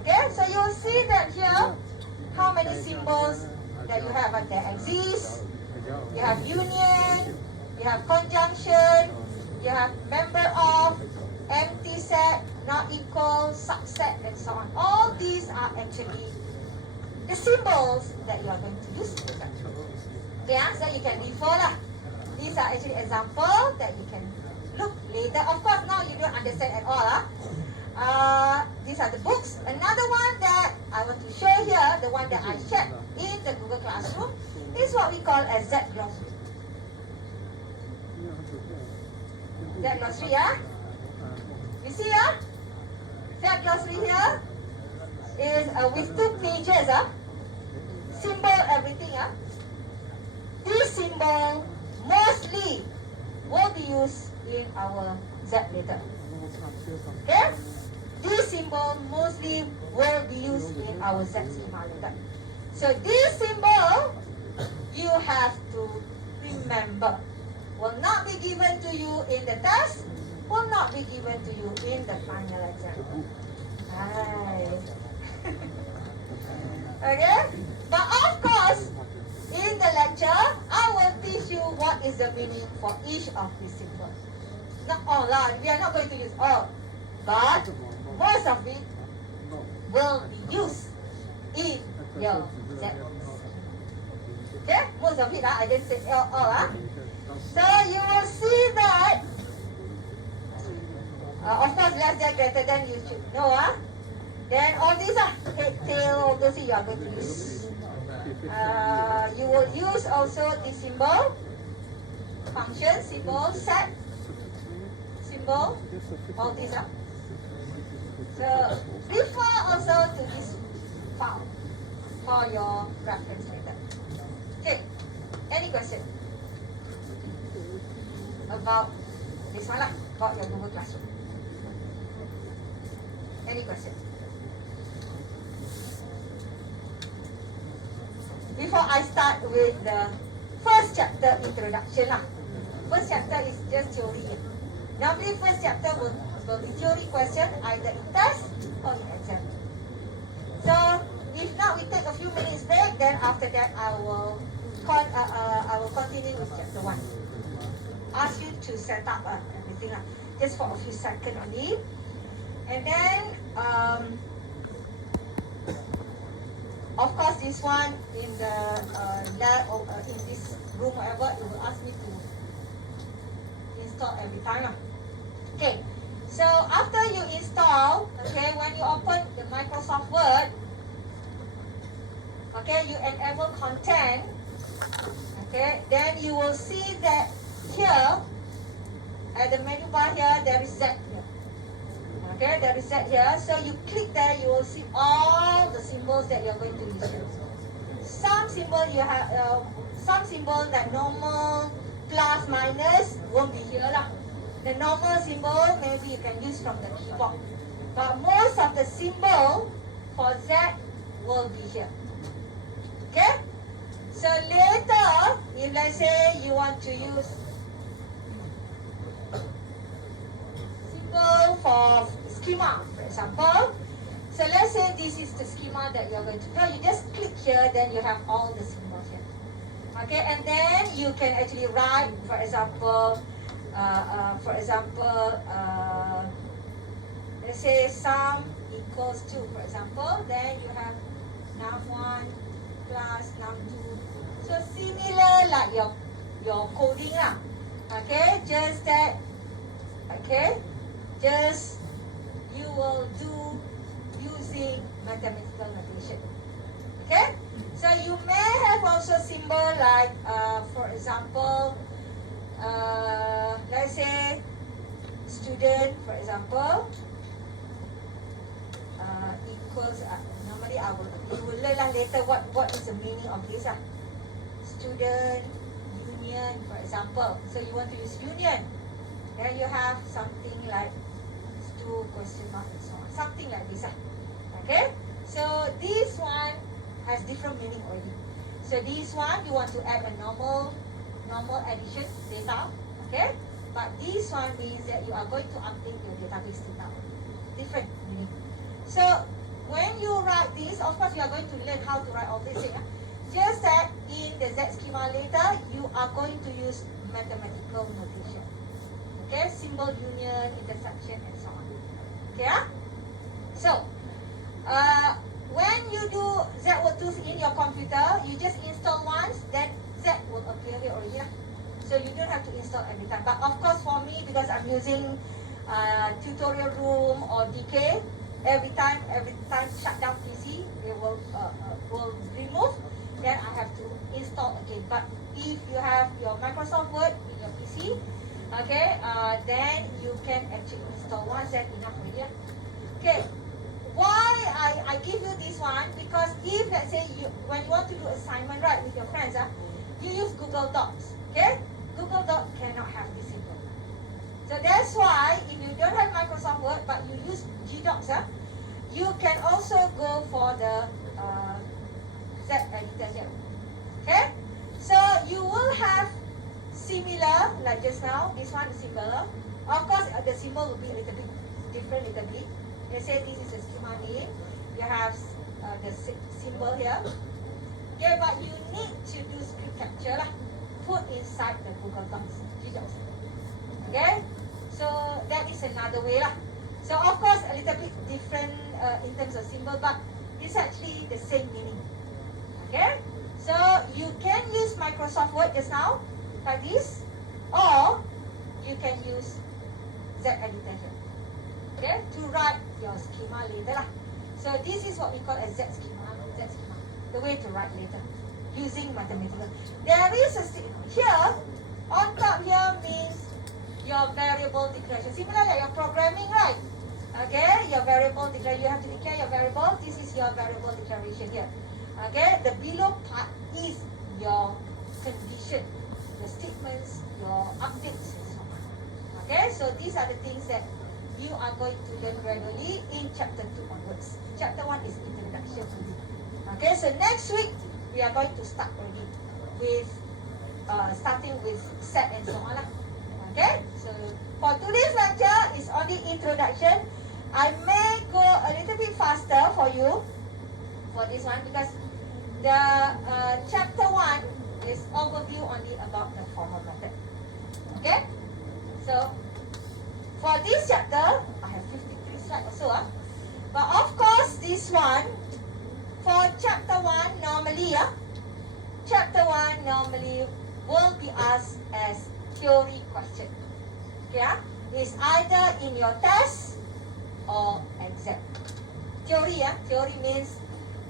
Okay, so you will see that here, how many symbols that you have there exist. You have union, you have conjunction, you have member of, empty set, not equal, subset, and so on. All these are actually the symbols that you are going to use. Okay, so you can refer. These are actually examples that you can look later. Of course, now you don't understand at all. These are the books. Another one that I want to show here, the one that I shared in the Google Classroom, is what we call a Z glossary. Z glossary, You see, Z glossary here is with 2 pages, symbol, everything, This symbol mostly will be used in our Z later. Okay? This symbol mostly will be used in our Z schema later. So this symbol, you have to member. Will not be given to you in the test, will not be given to you in the final exam. Right. Okay? But of course, in the lecture, I will teach you what is the meaning for each of these symbols. Not all, we are not going to use all. But most of it will be used in your exams. Okay? Most of it, I didn't say all. So you will see that, of course, less than, greater than, you should know. Then all these, head, tail, all those you are going to use. You will use also the symbol, function, symbol, set, symbol, all these. So refer also to this file for your reference later. Okay, any question about this one about your Google Classroom? Any question? Before I start with the first chapter introduction First chapter is just theory. Normally first chapter will be theory question either in test or in exam. So if not we take a few minutes break, then after that I will continue with chapter 1. Ask you to set up everything just for a few seconds only. And then of course, this one in the lab or in this room, whatever, it will ask me to install every time. Okay, so after you install, okay, when you open the Microsoft Word, okay, you enable content, okay, then you will see that here at the menu bar here, there is Z here. Okay, there is set here. So you click there, you will see all the symbols that you are going to use here. Some symbol you have, some symbol that normal, plus, minus won't be here lah. The normal symbol maybe you can use from the keyboard, but most of the symbol for Z will be here. Okay. So later, if let's say you want to use symbol for schema, for example. So let's say this is the schema that you're going to draw. You just click here, then you have all the symbols here. Okay, and then you can actually write, for example, let's say sum equals 2, for example. Then you have num1 plus num2. So similar like your coding lah. Okay, just that. Okay, just you will do using mathematical notation. Okay, so you may have also symbol like for example let's say student, for example, equals normally you will learn later what is the meaning of this student union, for example. So you want to use union, then you have something like question mark and so on, something like this. Okay, so this one has different meaning already. So this one you want to add a normal addition data. Okay, but this one means that you are going to update your database data. Different meaning. So when you write this, of course you are going to learn how to write all this thing. Just that in the Z schema later, you are going to use mathematical notation. Okay, symbol union, intersection, and so on. Okay, so when you do Z-Tools in your computer, you just install once, then Z will appear here already. So you don't have to install every time. But of course for me, because I'm using tutorial room or DK, every time shut down PC, it will remove. Then I have to install again. But if you have your Microsoft Word in your PC, okay, then you can actually install once, then enough already. Okay, why I give you this one? Because if let's say when you want to do assignment right with your friends, you use Google Docs. Okay, Google Docs cannot have this symbol. So that's why if you don't have Microsoft Word but you use G-Docs, you can also go for the Z editor here. Okay, so you will have similar like just now. This one is similar. Of course, the symbol will be a little bit different, little bit. Let's say this is a schema name. You have the symbol here. Okay, but you need to do screen capture lah. Put inside the Google Docs. Okay, so that is another way lah. So of course a little bit different in terms of symbol, but it's actually the same meaning. Okay, so you can use Microsoft Word just now like this, or you can use Z editor here. Okay, to write your schema later lah. So this is what we call a Z schema. The way to write later using mathematical. There is a here on top here means your variable declaration. Similar like your programming, right? Okay, your variable declaration. You have to declare your variable. This is your variable declaration here. Okay, the below part is your condition, your statements, your updates, and so on. Okay, so these are the things that you are going to learn gradually in chapter 2 onwards. Chapter 1 is introduction to it. Okay, so next week we are going to start already with starting with set and so on. Okay, so for today's lecture is only introduction. I may go a little bit faster for you for this one because the chapter 1 is overview only about the formal method. Okay, so for this chapter I have 53 slides also. But of course this one for chapter 1 normally chapter 1 normally will be asked as theory question. Okay, it's either in your test or exam. Theory, theory means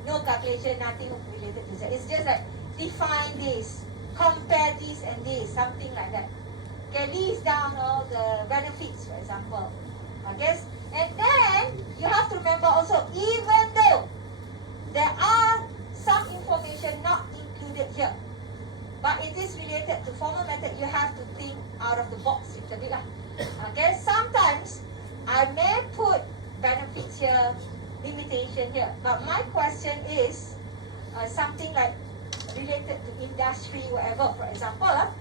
no calculation, nothing related to that. It's just like define this, compare this and this, something like that. Okay, list down all the benefits, for example. Okay, and then you have to remember also, even though there are some information not included here, but it is related to formal method, you have to think out of the box a little bit. Okay, sometimes I may put benefits here, limitation here, but my question is something like related to industry, whatever, for example,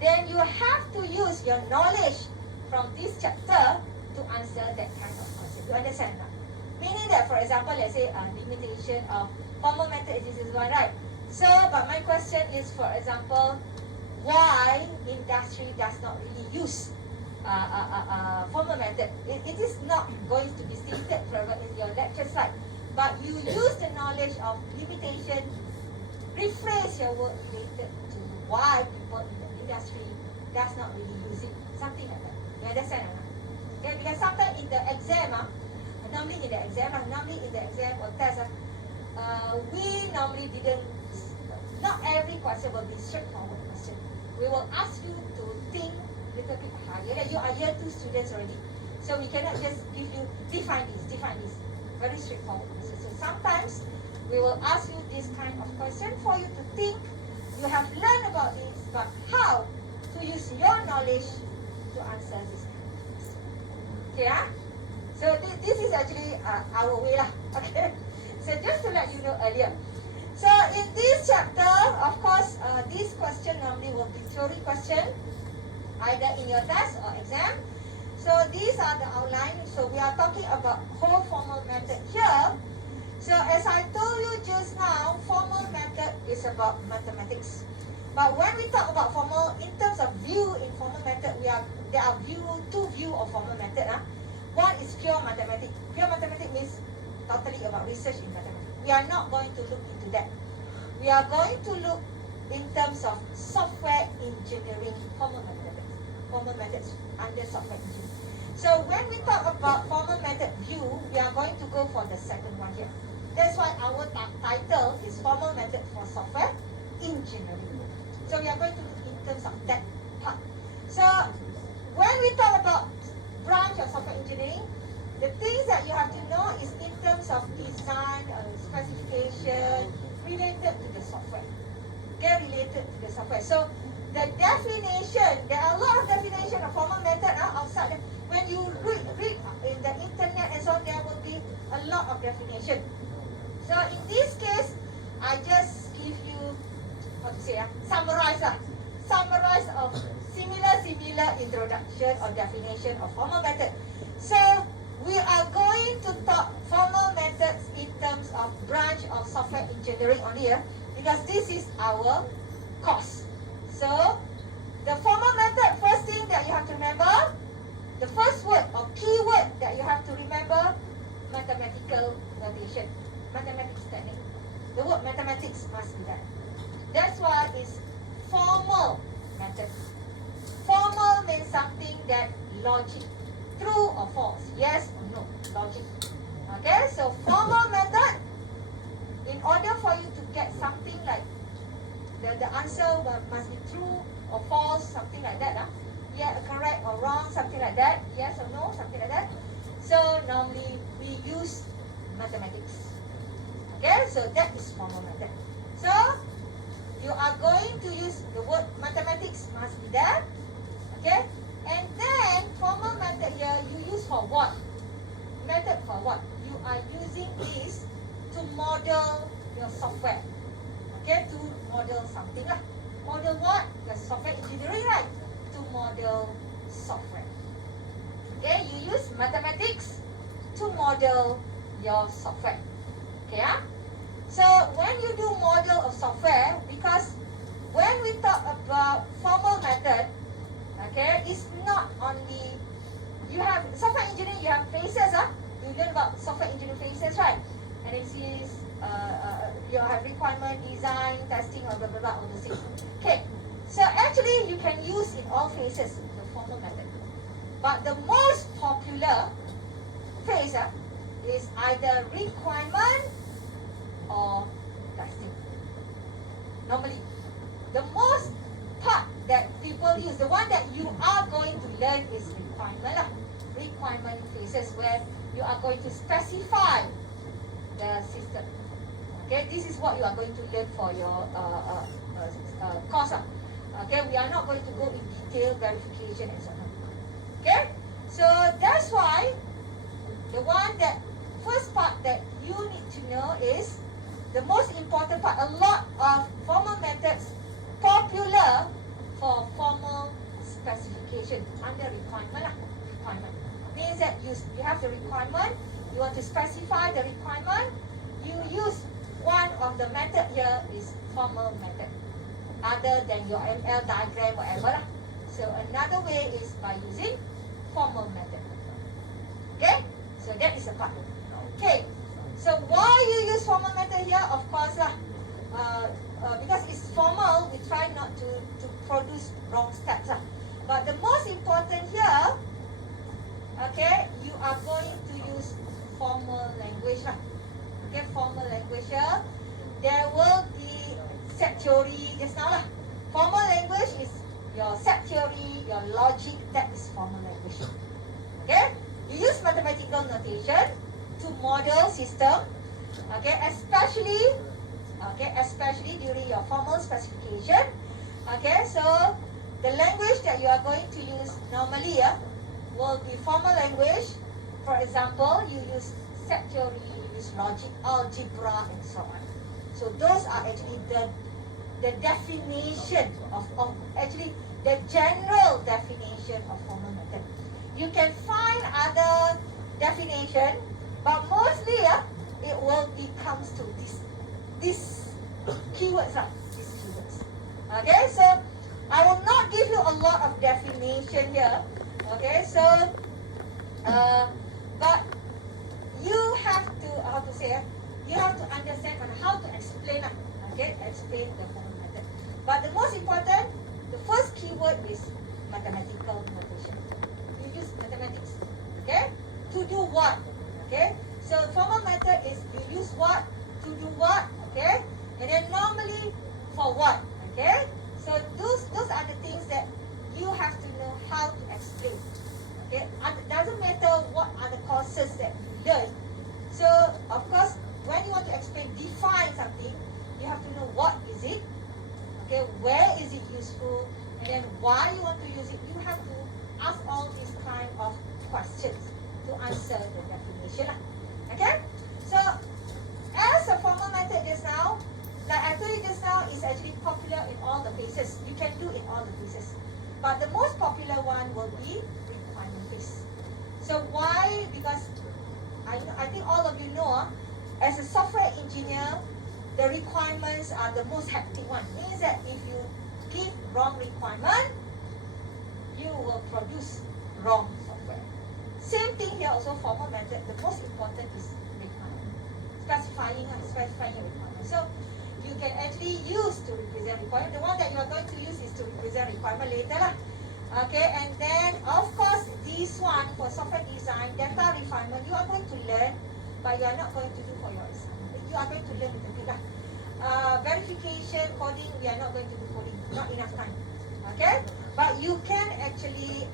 then you have to use your knowledge from this chapter to answer that kind of question. You understand that? Meaning that, for example, let's say limitation of formal method, this is one, right? So, but my question is, for example, why industry does not really use formal method. It is not going to be stated forever in your lecture slide, but you use the knowledge of limitation, rephrase your word related to why people in the industry does not really use it, something like that. You understand or not? Yeah, because sometimes in the exam, normally in the exam or test, we normally didn't, not every question will be straightforward question. We will ask you to think a little bit higher. You are year 2 students already, so we cannot just give you define this, very straightforward. So sometimes we will ask you this kind of question for you to think. You have learned about this, but how to use your knowledge to answer this kind of question. Okay, so this is actually our way lah. Okay, so just to let you know earlier. So in this chapter, of course, this question normally will be theory question, either in your test or exam. So these are the outline. So we are talking about whole formal method here. So as I told you just now, formal method is about mathematics. But when we talk about formal, in terms of view in formal method, there are two view of formal method. One is pure mathematics. Pure mathematics means totally about research in mathematics. We are not going to look into that. We are going to look in terms of software engineering formal methods under software engineering. So when we talk about formal method view, we are going to go for the second one here. That's why our title is formal method for software engineering. So we are going to look in terms of that part. So when we talk about branch of software engineering, the things that you have to know is in terms of design, specification, related to the software. Okay, related to the software. So the definition, there are a lot of definition of formal method outside. When you read in the internet and so on, there will be a lot of definition. So in this case, I just give you, how to say, summarize summarize of similar introduction or definition of formal method. So we are going to talk formal methods in terms of branch of software engineering only, because this is our course. So the formal method, first thing that you have to remember, the first word or keyword that you have to remember, mathematical notation, mathematics technique. The word mathematics must be there. That's why it's formal method. Formal means something that logic, true or false, yes or no, logic. Okay, so formal method, in order for you to get something like the answer must be true or false, something like that. Yeah, correct or wrong, something like that. Yes or no, something like that. So normally we use mathematics. Okay, so that is formal method. So you are going to use the word mathematics must be there. Okay, and then formal method here you use for what? Method for what? You are using this to model your software. Okay, to model something lah. Model what? The software engineering, right? To model software. Okay, you use mathematics to model your software. Okay, so when you do model of software, because when we talk about formal method, okay, it's not only, you have software engineering, you have phases, you learn about software engineering phases, right? And it is you have requirement, design, testing, blah blah blah, all those things. Okay, so actually you can use in all phases the formal method, but the most popular phase is either requirement or testing. Normally, the most part that people use, the one that you are going to learn is requirement lah. Requirement phases where you are going to specify the system. Okay, this is what you are going to learn for your course. Okay, we are not going to go in detail verification and so on. Okay, so that's why the one that first part that you need to know is the most important part. A lot of formal methods popular for formal specification under requirement lah. Requirement means that you have the requirement, you want to specify the requirement, you use one of the method here is formal method, other than your ML diagram, whatever lah. So another way is by using formal method. Okay, so that is a part. Okay, so why you use formal method here? Of course lah, because it's formal, we try not to produce wrong steps lah. But the most important here, okay, you are going to use formal language lah. Okay, formal language here. There will be set theory just now lah. Formal language is your set theory, your logic, that is formal language. Okay, you use mathematical notation to model system. Okay, especially during your formal specification. Okay, so the language that you are going to use normally will be formal language. For example, you use set theory, you use logic, algebra, and so on. So those are actually the definition of actually the general definition of formal method. You can find other definition, but mostly it will comes to this keywords these keywords. Okay, so I will not give you a lot of definition here. Okay, so but you have to you have to understand on how to explain explain the formal method. But the most important, the first keyword is mathematical notation. You use mathematics, okay, to do what? Okay, so formal method is you use what to do what, okay, and then normally for what, okay. So those are the things that you have to know how to explain. Okay, it doesn't matter what are the courses that you learn. So of course, when you want to explain, define something, you have to know what is it, okay, where is it useful, and then why you want to use it. You have to ask all these kind of questions to answer the definition lah. Okay, so as a formal method just now, like I told you just now, is actually popular in all the phases. You can do in all all the phases. But the most popular one will be requirement phase. So why? Because I think all of you know, as a software engineer, the requirements are the most hectic one. Means that if you give wrong requirement, you will produce wrong software. Same thing here also, formal method. The most important is requirement. Specifying a requirement. So you can actually use to represent requirement. The one that you are going to use is to represent requirement later lah. Okay, and then of course this one for software design, data refinement, you are going to learn, but you are not going to do for your assignment. You are going to learn little bit lah. Verification, coding, we are not going to do coding, not enough time. Okay, but you can actually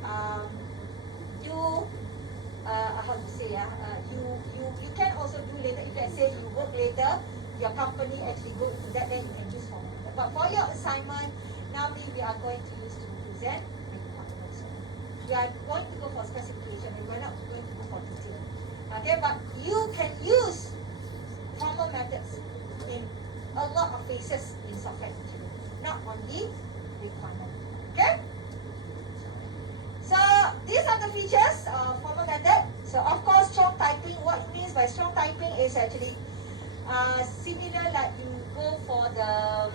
do how to say you can also do later. If let's say you work later, your company actually go into that, then you can use formal method. But for your assignment, normally we are going to use to represent requirements. We are going to go for specification, and we are not going to go for detail. Okay, but you can use formal methods in a lot of phases in software engineering, not only requirement. Okay. So these are the features of formal method. So of course, strong typing. What it means by strong typing is actually similar like you go for the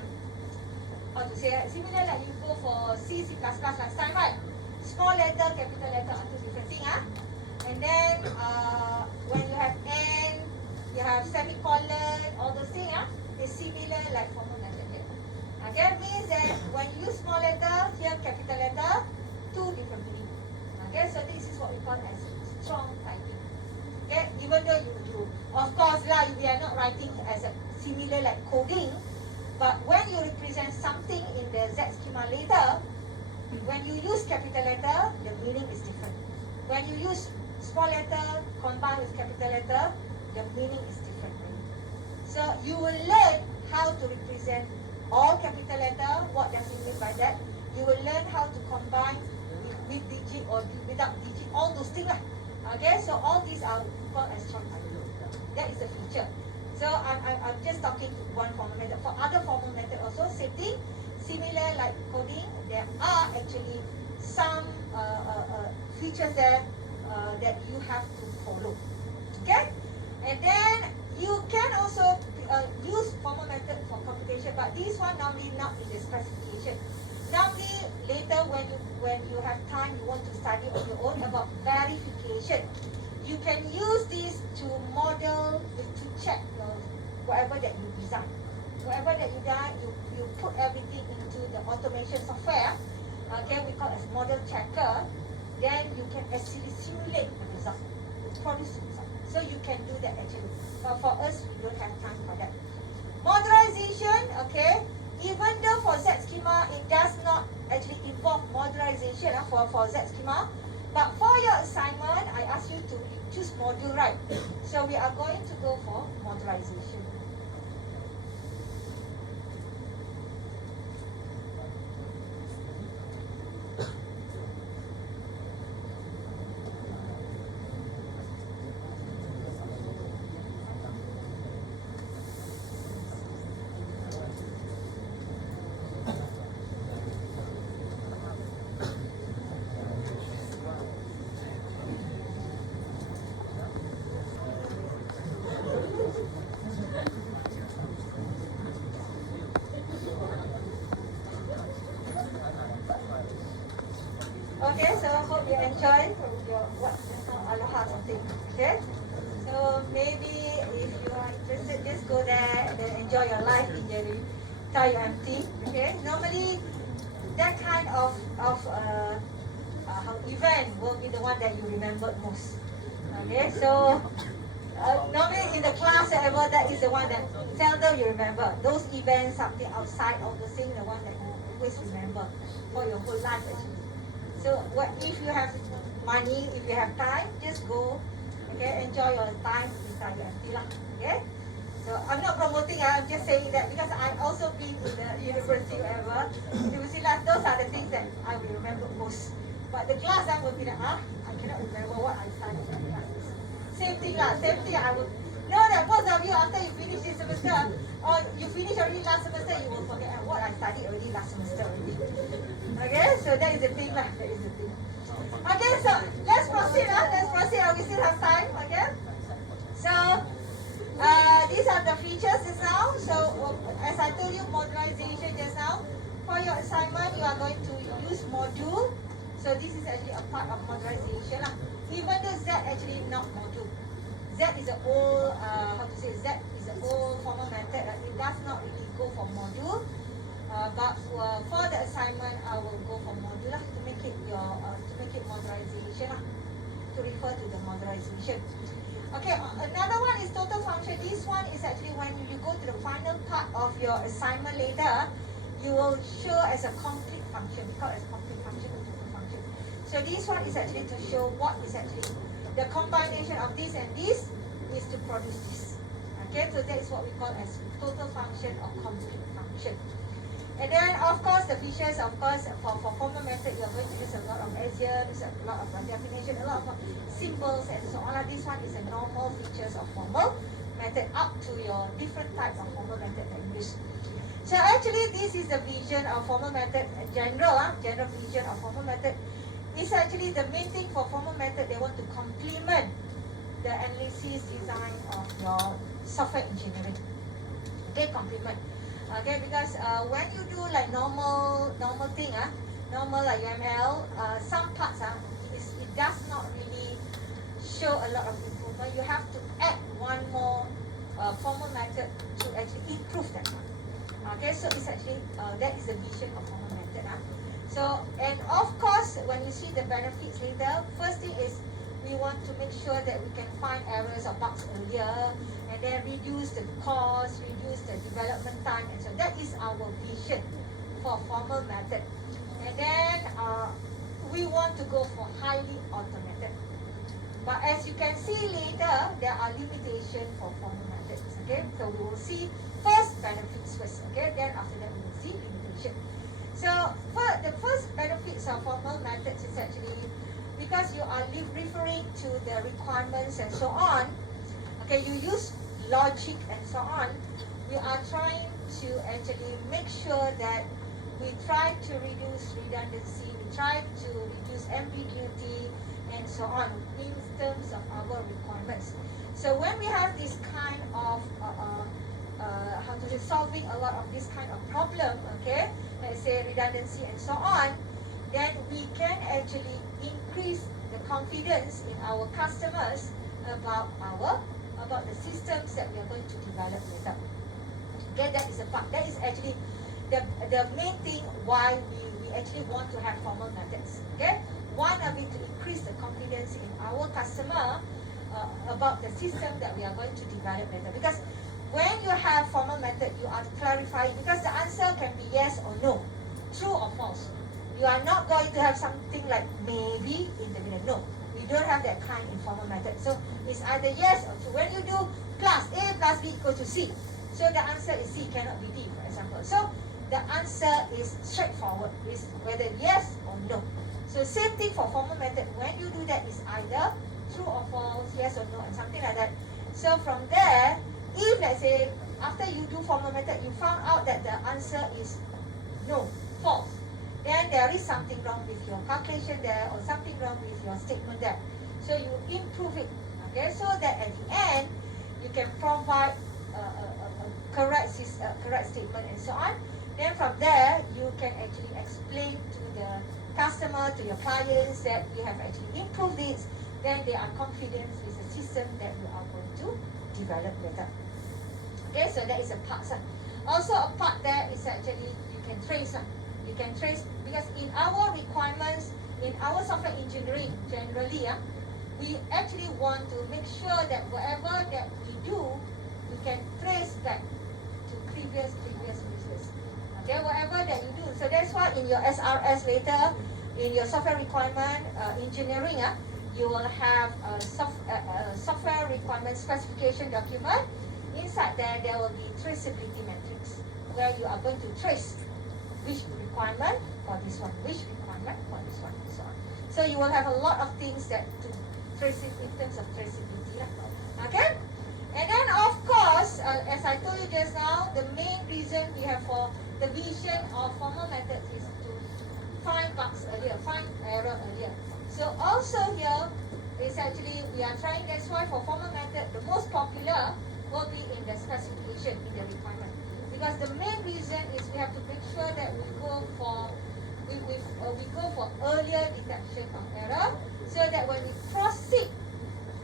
similar like you go for C++ last time, right? Small letter, capital letter are two different things, and then when you have N, you have semicolon, all those things, is similar like formal method here. Okay, means that when you use small letter, here capital letter, two different meaning. Okay, so this is what we call as strong typing. Okay, even though you of course lah, we are not writing as a similar like coding, but when you represent something in the Z schema later, when you use capital letter, the meaning is different. When you use small letter combined with capital letter, the meaning is different. So you will learn how to represent all capital letter. What does it mean by that? You will learn how to combine with digit or without digit, all those things lah. Okay, so all these are called as strong typing. That is the feature. So I'm just talking to one formal method. For other formal method also same thing, similar like coding. There are actually some features there that you have to follow. Okay, and then you can also use formal method for computation, but this one normally not in the specification. Normally later when you have time, you want to study on your own about verification. You can use this to model, to check whatever that you design. Whatever that you design, you put everything into the automation software. Okay, we call as model checker. Then you can actually simulate the result, produce the result. So you can do that actually. But for us, we don't have time for that. Modularization, okay. Even though for Z schema, it does not actually involve modularization for Z schema. But for your assignment, I asked you to choose module, right? So we are going to go for modularization. Okay, so hope you enjoy your aloha something. Okay, so maybe if you are interested, just go there and then enjoy your life in Jerry. Tie your empty. Okay, normally that kind of event will be the one that you remember most. Okay, so normally in the class, whatever, that is the one that seldom you remember. Those events, something outside of the thing, the one that you always remember for your whole life actually. So if you have money, if you have time, just go. Okay, enjoy your time in Thailand. Okay. So I'm not promoting. I'm just saying that because I've also been in the university ever. University life, those are the things that I will remember most. But the class I will be like, I cannot remember what I studied in classes. Same thing lah. Same thing. I would know that most of you after you finish this semester or you finish already last semester, you will forget what I studied already last semester already. Okay. so that is the thing lah. That is the thing. Okay, so let's proceed. Let's proceed. We still have time. Okay. So these are the features just now. So as I told you, modularization just now. For your assignment, you are going to use module. So this is actually a part of modularization lah. Even though Z actually not module. Z is an old, Z is an old formal method. It does not really go for module. But for the assignment, I will go for module lah, to make it modularization lah, to refer to the modularization. Okay, another one is total function. This one is actually when you go to the final part of your assignment later, you will show as a complete function, because as complete function or total function. So this one is actually to show what is actually the combination of this and this is to produce this. Okay, so that is what we call as total function or complete function. And then of course the features, of course, for formal method you're going to use a lot of axioms, a lot of definition, a lot of symbols and so on. This one is a normal features of formal method up to your different types of formal method that you use. So actually this is the vision of formal method, general vision of formal method. Is actually the main thing for formal method. They want to complement the analysis design of your software engineering. Okay, complement. Okay, because when you do like normal thing, normal like UML, some parts it does not really show a lot of improvement. You have to add one more formal method to actually improve that one. Okay, so it's actually that is the vision of formal method. So, and of course, when you see the benefits later, first thing is we want to make sure that we can find errors or bugs earlier, and then reduce the cost, reduce the development time, and so that is our vision for formal method. And then we want to go for highly automated. But as you can see later, there are limitations for formal methods. Okay, so we will see first benefits first. Okay, then after that we will see limitation. So for the first benefits of formal methods is actually because you are referring to the requirements and so on. Okay, you use logic and so on. We are trying to actually make sure that we try to reduce redundancy, we try to reduce ambiguity and so on in terms of our requirements. So when we have this kind of solving a lot of this kind of problem, okay, let's say redundancy and so on, then we can actually increase the confidence in our customers about the systems that we are going to develop later. Okay, that is a part. That is actually the main thing why we actually want to have formal methods. Okay, one of it to increase the confidence in our customer about the system that we are going to develop later. Because when you have formal method, you are clarifying, because the answer can be yes or no, true or false. You are not going to have something like maybe in the middle. No, we don't have that kind in formal method. So it's either yes or true. When you do plus A plus B equals to C, so the answer is C, cannot be D, for example. So the answer is straightforward, is whether yes or no. So same thing for formal method. When you do that, is either true or false, yes or no, and something like that. So from there, if let's say after you do formal method, you found out that the answer is no, false, then there is something wrong with your calculation there, or something wrong with your statement there. So you improve it, okay, so that at the end you can provide a correct statement and so on. Then from there you can actually explain to the customer, to your clients, that we have actually improved this. Then they are confident with the system that we are going to develop later. Okay, so that is a part. Also a part there is actually you can trace. You can trace, because in our requirements, in our software engineering generally, we actually want to make sure that whatever that we do, we can trace back to previous. Okay, whatever that you do. So that's why in your SRS later, in your software requirement engineering, you will have a software requirement specification document. Inside there will be traceability metrics, where you are going to trace which requirement for this one, which requirement for this one, and so on. So you will have a lot of things that to trace it in terms of traceability. Okay? And then of course, as I told you just now, the main reason we have for the vision of formal methods is to find bugs earlier, find error earlier. So also here is actually we are trying. That's why for formal method, the most popular will be in the specification, in the requirement, because the main reason is we have to make sure that we go for earlier detection of error, so that when we proceed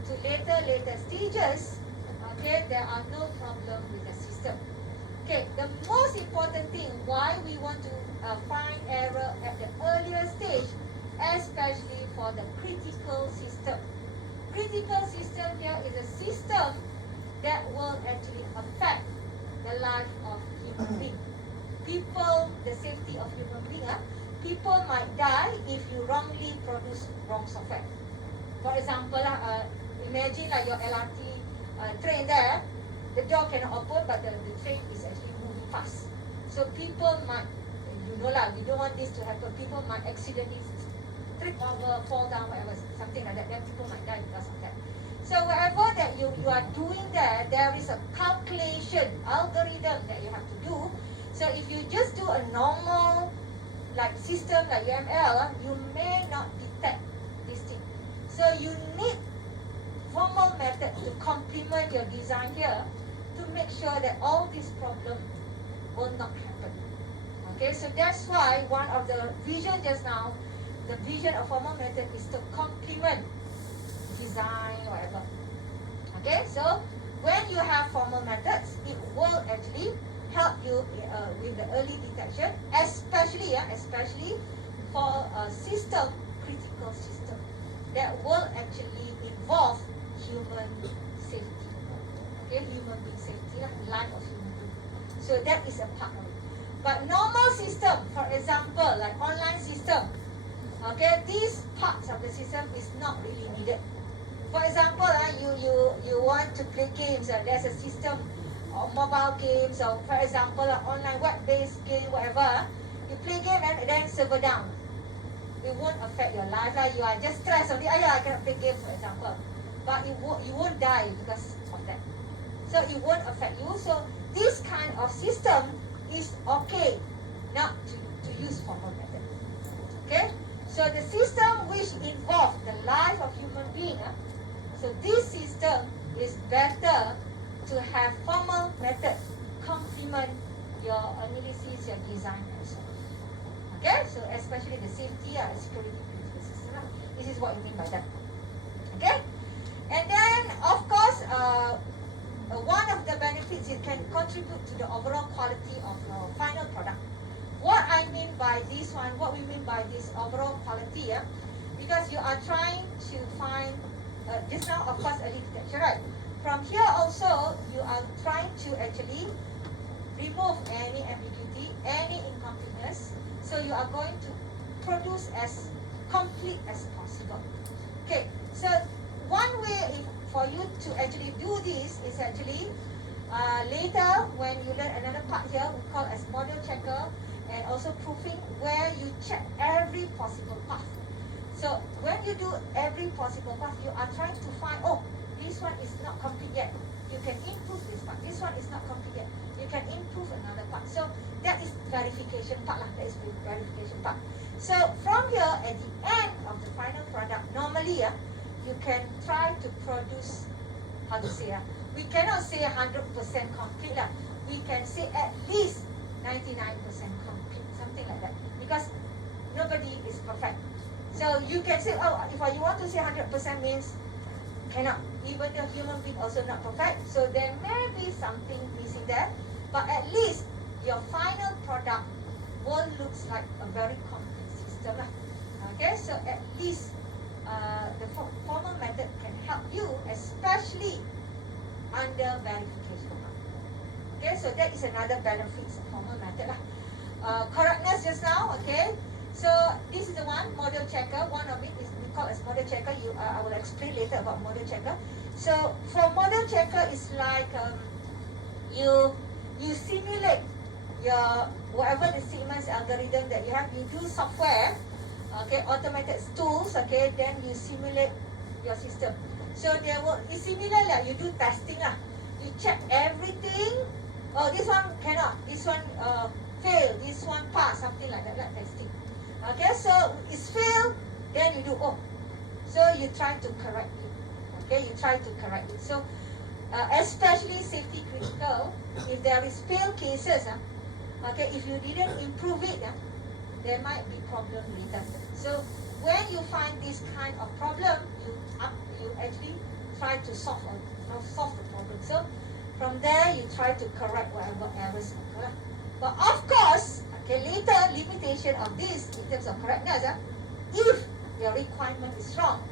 to later stages, okay, there are no problem with the system. Okay, the most important thing why we want to find error at the earlier stage, especially for the critical system. Critical system here is a system that will actually affect the life of human being. People, the safety of human being. People might die if you wrongly produce wrong software. For example, imagine like your LRT train there, the door cannot open, but the train is actually moving fast. So people might, you know lah, we don't want this to happen. People might accidentally trip over, fall down, whatever, something like that. Then people might die because of that. So whatever that you are doing there is a calculation, algorithm that you have to do. So if you just do a normal like system like UML, you may not detect this thing. So you need formal method to complement your design here to make sure that all these problems will not happen. Okay, so that's why one of the vision just now, the vision of formal method is to complement design, whatever. Okay, so when you have formal methods, it will actually help you with the early detection, especially for a system, critical system, that will actually involve human safety. Okay, human being safety, life of human being. So that is a part of it. But normal system, for example, like online system, okay, these parts of the system is not really needed. For example, you want to play games, there's a system or mobile games, or for example, online web-based game, whatever. You play game and then server down. It won't affect your life. You are just stressed only. I cannot play game, for example. But you won't die because of that. So it won't affect you. So this kind of system is okay not to use formal method. Okay? So the system which involve the life of human being, so this system is better to have formal method complement your analysis, your design, and so on. Okay, so especially the safety and security critical system. This is what you mean by that. Okay, and then of course, one of the benefits, it can contribute to the overall quality of your final product. What I mean by this one, what we mean by this overall quality, because you are trying to find just now, of course, early detection, right? From here also, you are trying to actually remove any ambiguity, any incompleteness. So you are going to produce as complete as possible. Okay, so one way for you to actually do this is actually later when you learn another part here, we call as model checker, and also proofing, where you check every possible path. So when you do every possible path, you are trying to find, oh, this one is not complete yet. You can improve this part. This one is not complete yet. You can improve another part. So that is verification part lah. That is verification part. So from here, at the end of the final product, normally you can try to produce, how to say, we cannot say 100% complete lah. We can say at least 99% complete, something like that. Because nobody is perfect. So you can say, oh, if you want to say 100% means cannot. Even the human being also not perfect. So there may be something missing there. But at least your final product will looks like a very complete system lah. Okay, so at least the formal method can help you, especially under verification. Okay, so that is another benefit of formal method lah. Correctness just now, okay. So this is the one, model checker. One of it is we call as model checker. I will explain later about model checker. So for model checker, it's like you simulate your whatever the sequence algorithm that you have. You do software, okay, automated tools, okay. Then you simulate your system. So it's similar like you do testing lah. You check everything. Oh, this one cannot. This one fail. This one pass. Something like that, like testing. Okay, so it's failed, then you do, oh, so you try to correct it. Okay, you try to correct it. So especially safety critical, if there is failed cases, okay, if you didn't improve it, there might be problem later. So when you find this kind of problem, you actually try to solve the problem. So from there, you try to correct whatever errors occur. But of course, okay, later limitation of this in terms of correctness, if your requirement is wrong,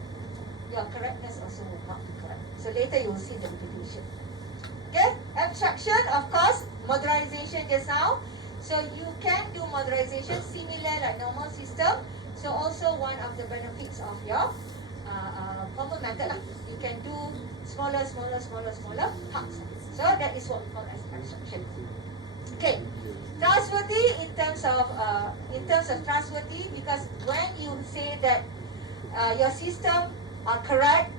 your correctness also will not be correct. So later you will see the limitation. Okay, abstraction, of course, modularization just now. So you can do modularization similar like normal system. So also one of the benefits of your formal method, you can do smaller parts. So that is what we call as abstraction. Okay, trustworthy in terms of trustworthy, because when you say that your system are correct,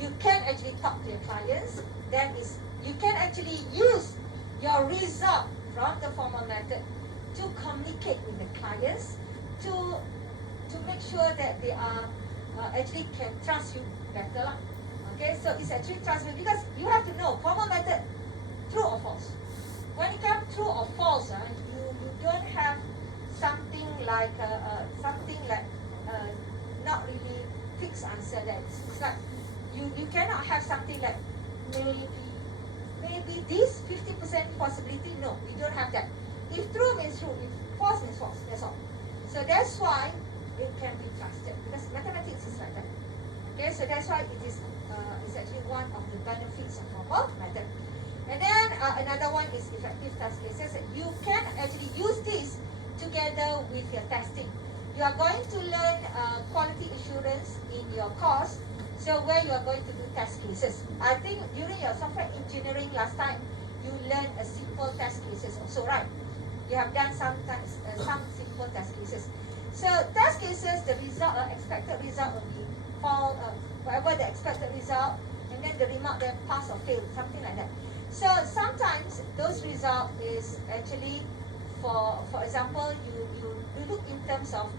you can actually talk to your clients. That is, you can actually use your result from the formal method to communicate with the clients to make sure that they are actually can trust you better. Okay, so it's actually trustworthy because you have to know formal method, true or false. When it comes true or false, you don't have something like not really fixed answer. That it's like you cannot have something like maybe this 50% possibility. No, you don't have that. If true means true, if false means false. That's all. So that's why it can be trusted, because mathematics is like that. Okay, so that's why it is actually one of the benefits of formal method. And then another one is effective test cases. You can actually use this together with your testing. You are going to learn quality assurance in your course, so where you are going to do test cases. I think during your software engineering last time, you learned a simple test cases also, right? You have done some simple test cases. So test cases, the result, expected result will be whatever the expected result, and then the remark then pass or fail, something like that. So sometimes those result is actually, for example, you look in terms of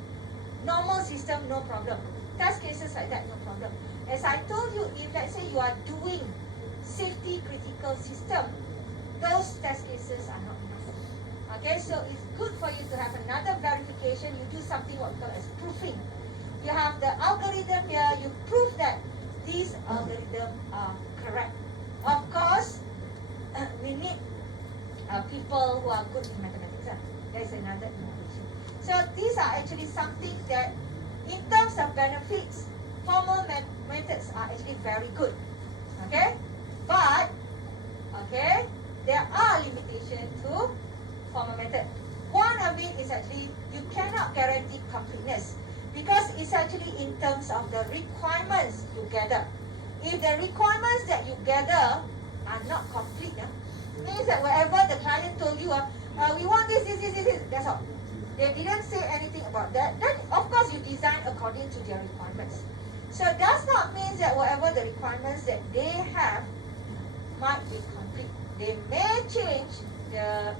normal system, no problem. Test cases like that, no problem. As I told you, if let's say you are doing safety critical system, those test cases are not enough. Okay, so it's good for you to have another verification. You do something what we call as proofing. You have the algorithm here, you prove that these algorithms are correct. Of course, we need people who are good in mathematics. There's another innovation. So these are actually something that, in terms of benefits, formal methods are actually very good. Okay, but okay, there are limitations to formal method. One of it is actually you cannot guarantee completeness, because it's actually in terms of the requirements you gather. If the requirements that you gather are not complete, means that whatever the client told you, we want this, that's all. They didn't say anything about that. Then of course you design according to their requirements. So it does not mean that whatever the requirements that they have might be complete. They may change their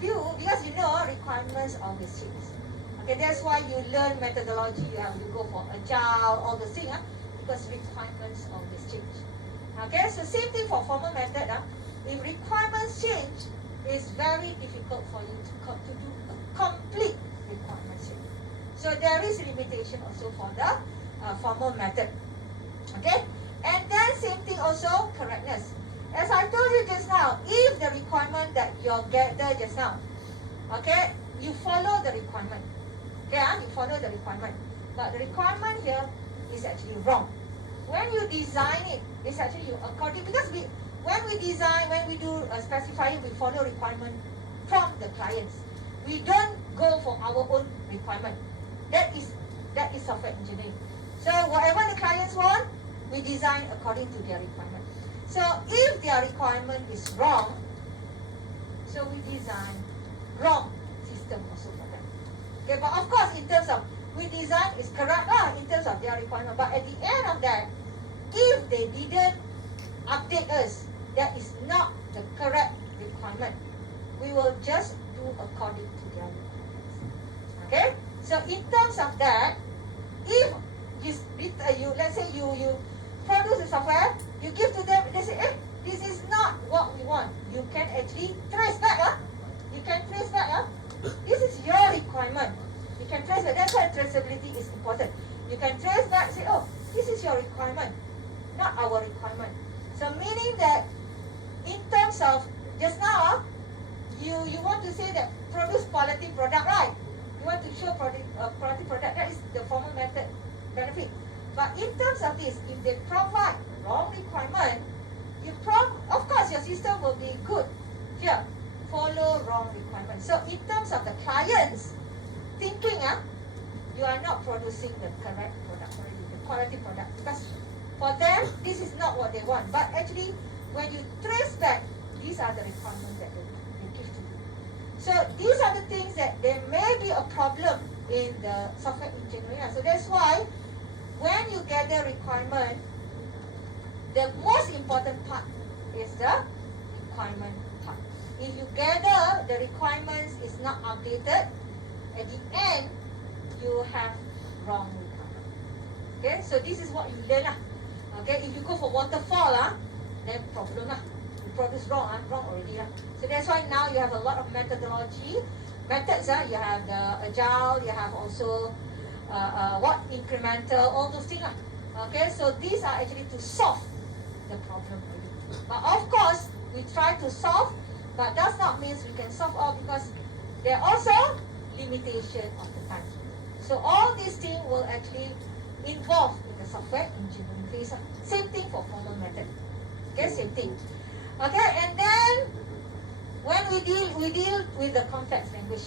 view, because you know requirements always change. Okay, that's why you learn methodology. You go for agile, all the things, because requirements always change. Okay, so same thing for formal method. If requirements change, it's very difficult for you to do a complete requirement change. So there is limitation also for the formal method. Okay, and then same thing also correctness. As I told you just now, if the requirement that you gather just now, okay, you follow the requirement. Okay, you follow the requirement. But the requirement here is actually wrong. When you design it, it's actually according, because when we design, when we do specifying, we follow requirement from the clients. We don't go for our own requirement. That is software engineering. So whatever the clients want, we design according to their requirement. So if their requirement is wrong, so we design wrong system also for them. Okay, but of course in terms of we design is correct in terms of their requirement. But at the end of that, if they didn't update us, that is not the correct requirement. We will just do according to their requirements. Okay? So in terms of that, if you let's say you produce the software, you give to them, they say, this is not what we want. You can actually trace back. You can trace back. This is your requirement. You can trace back. That's why traceability is important. You can trace back and say, this is your requirement, not our requirement. So meaning that in terms of just now, you want to say that produce quality product, right? You want to show quality product. That is the formal method benefit. But in terms of this, if they provide wrong requirement, of course your system will be good. Here, follow wrong requirement. So in terms of the clients thinking, you are not producing the correct product already, the quality product, because for them this is not what they want. But actually, when you trace back, these are the requirements that they give to you. So these are the things that there may be a problem in the software engineering. So that's why when you gather requirement, the most important part is the requirement part. If you gather the requirements is not updated, at the end you have wrong requirement. Okay, so this is what you learn. Okay, if you go for waterfall, then problem. You produce wrong already. So that's why now you have a lot of methods. You have the agile, you have also incremental, all those things. Okay, so these are actually to solve the problem. But of course, we try to solve, but does not mean we can solve all, because there are also limitation of the time. So all these things will actually involve in the software engineering phase. Same thing for formal method. Okay, same thing. Okay, and then when we deal with the complex language.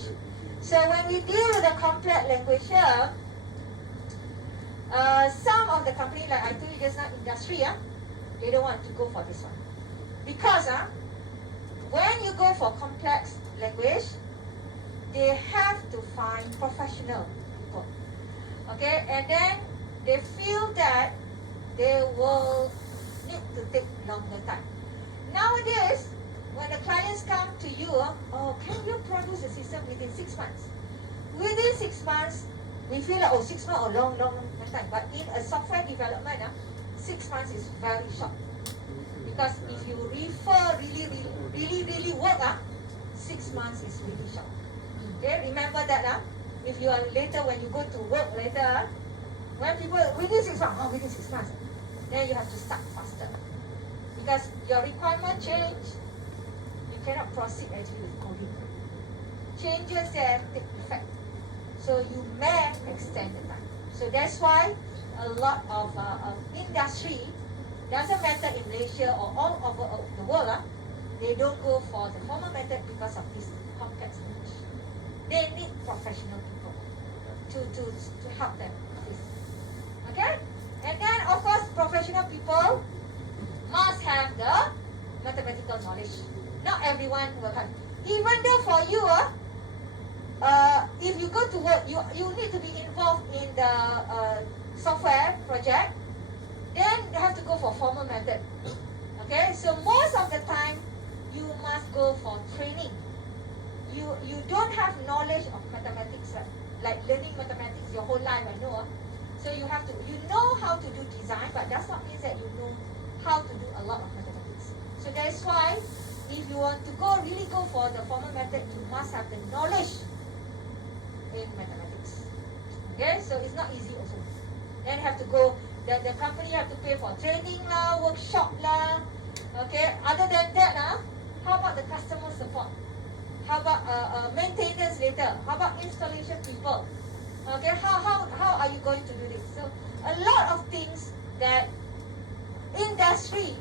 So when we deal with the complex language here, some of the company, like I told you just now, industry, they don't want to go for this one. Because when you go for complex language, they have to find professional people. Okay, and then they feel that they will need to take longer time. Nowadays, when the clients come to you, can you produce a system within 6 months? Within 6 months, we feel like, 6 months or long time. But in a software development, 6 months is very short. Because if you refer really work, 6 months is really short. Okay, remember that. If you are later, when you go to work later, when people within 6 months, then you have to start faster. Because your requirement change, you cannot proceed actually with coding. Changes there take effect. So you may extend the time. So that's why a lot of industry, doesn't matter in Malaysia or all over the world, they don't go for the formal method because of this complex language. They need professional people to help them with this. Okay? And then of course professional people must have the mathematical knowledge. Not everyone will have. Even though for you, if you go to work, you need to be involved in the software project, then you have to go for formal method. Okay, so most of the time, you must go for training. You don't have knowledge of mathematics, like learning mathematics your whole life, I know. So you know how to do design, but that's not mean that you know how to do a lot of mathematics. So that's why, if you want to really go for the formal method, you must have the knowledge in mathematics. Okay, so it's not easy also. Then you have to go, the company have to pay for training workshop Okay, other than that how about the customer support? How about maintenance later? How about installation people? Okay, how are you going to do this? So a lot of things that industry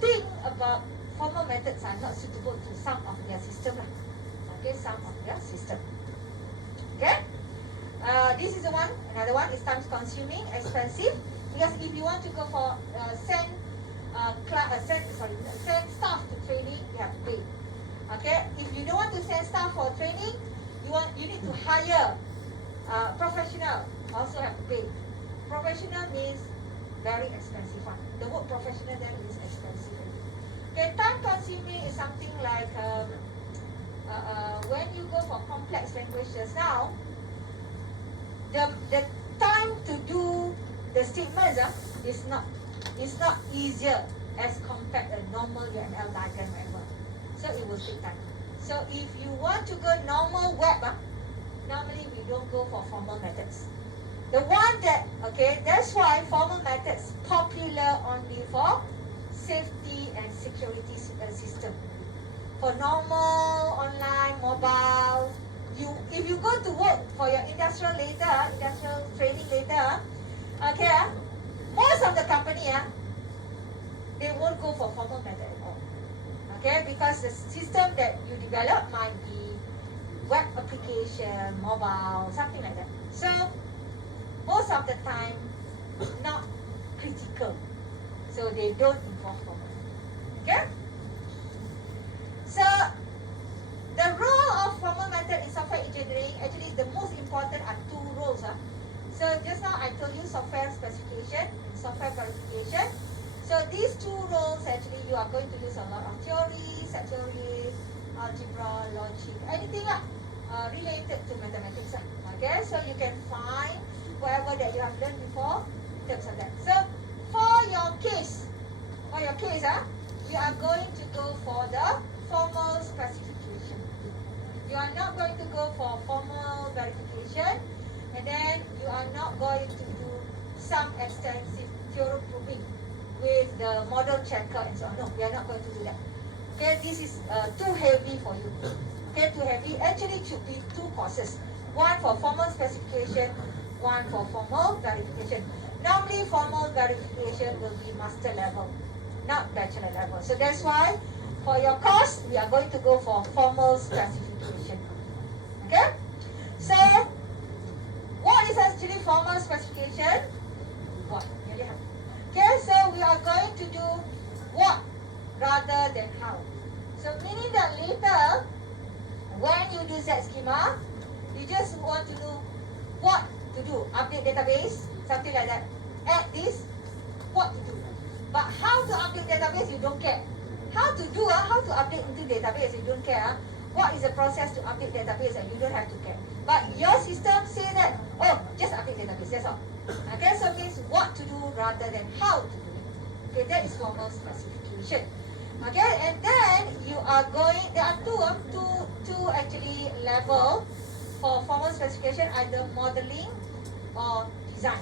think about formal methods are not suitable to some of their system. Okay, some of their system. Okay, this is the one. Another one is time consuming, expensive. Because if you want to go for send staff to training, you have to pay. Okay, if you don't want to send staff for training, you need to hire professional. Also have to pay. Professional means very expensive one. The word professional then is expensive. Okay, time consuming is something like when you go for complex languages now, the time to do the statements is not easier as compared to a normal UML diagram, whatever. So it will take time. So if you want to go normal web, normally we don't go for formal methods. The one that, okay, that's why formal methods popular only for safety and security system. For normal, online, mobile, if you go to work for your industrial training later, okay, most of the company, they won't go for formal method at all. Okay, because the system that you develop might be web application, mobile, something like that. So most of the time, not critical. So they don't involve formal. Okay? So the role of formal method in software engineering, actually the most important are two roles. So just now I told you software specification and software verification. So these two roles actually you are going to use a lot of theory, set theory, algebra, logic, anything related to mathematics. Okay, so you can find whatever that you have learned before in terms of that. So for your case, you are going to go for the formal specification. You are not going to go for formal verification, and then you are not going to do some extensive theorem proving with the model checker and so on. No, we are not going to do that. Okay, this is too heavy for you. Okay, too heavy. Actually, it should be two courses. One for formal specification, one for formal verification. Normally, formal verification will be master level, not bachelor level. So that's why for your course, we are going to go for formal specification. Okay? So, what is actually formal specification? What? Okay, so we are going to do what rather than how. So meaning that later, when you do Z schema, you just want to know what to do. Update database, something like that. Add this, what to do. But how to update database, you don't care. How to do, how to update into database, you don't care. What is the process to update database, and you don't have to care. But your system say that, oh, just update database, that's all. Okay, so means what to do rather than how to do it. Okay, that is formal specification. Okay, and then you are going, there are two actually level for formal specification, either modeling or design.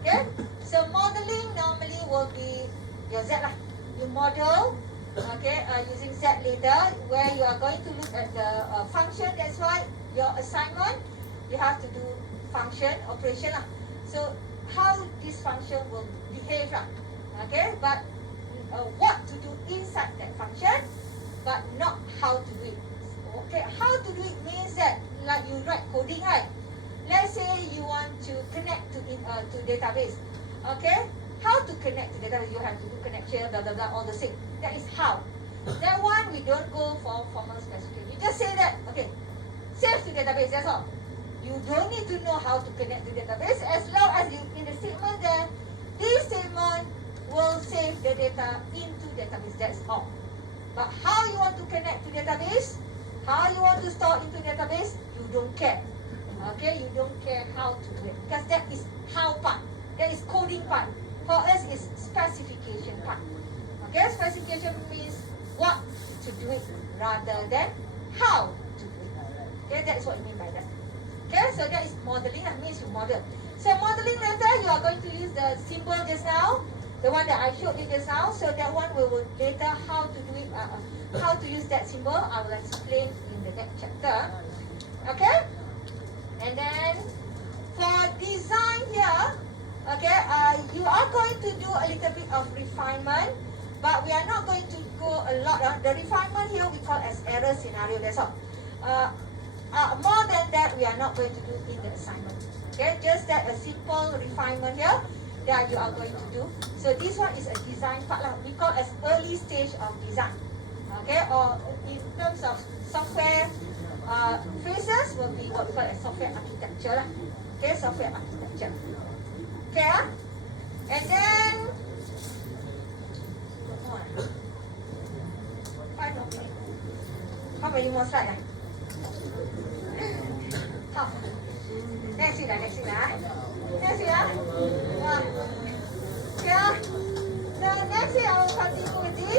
Okay, so modeling normally will be your Z lah. You model, okay, using Z later, where you are going to look at the function. That's why your assignment, you have to do function operation lah. So how this function will behave lah. Okay, but what to do inside that function, but not how to do it. Okay, how to do it means that like you write coding, right? Let's say you want to connect to database. Okay, how to connect to database? You have to do connection, blah blah blah, all the same. That is how. That one we don't go for formal specification. You just say that, okay, save to database, that's all. You don't need to know how to connect to database as long as you in the statement there, this statement will save the data into database, that's all. But how you want to connect to database, how you want to store into database, you don't care. Okay, you don't care how to do it, because that is how part, that is coding part. For us, it's specification part. Okay, specification means what to do it rather than how to do it. Okay, that's what you mean by that. Okay, so that is modeling, that means you model. So modeling later, you are going to use the symbol just now, the one that I showed you just now. So that one we will later how to do it, how to use that symbol, I will explain in the next chapter. Okay, and then for design here, okay, you are going to do a little bit of refinement, but we are not going to go a lot. The refinement here we call as error scenario, that's all. More than that, we are not going to do in the assignment. Okay, just that a simple refinement here that you are going to do. So this one is a design part lah. We call as early stage of design. Okay, or in terms of software phases will be what we call as software architecture lah. Okay, software architecture. Okay, and then 5 more minutes. How many more slides? 好，that's it 啦，that's it 啦，that's it 啦。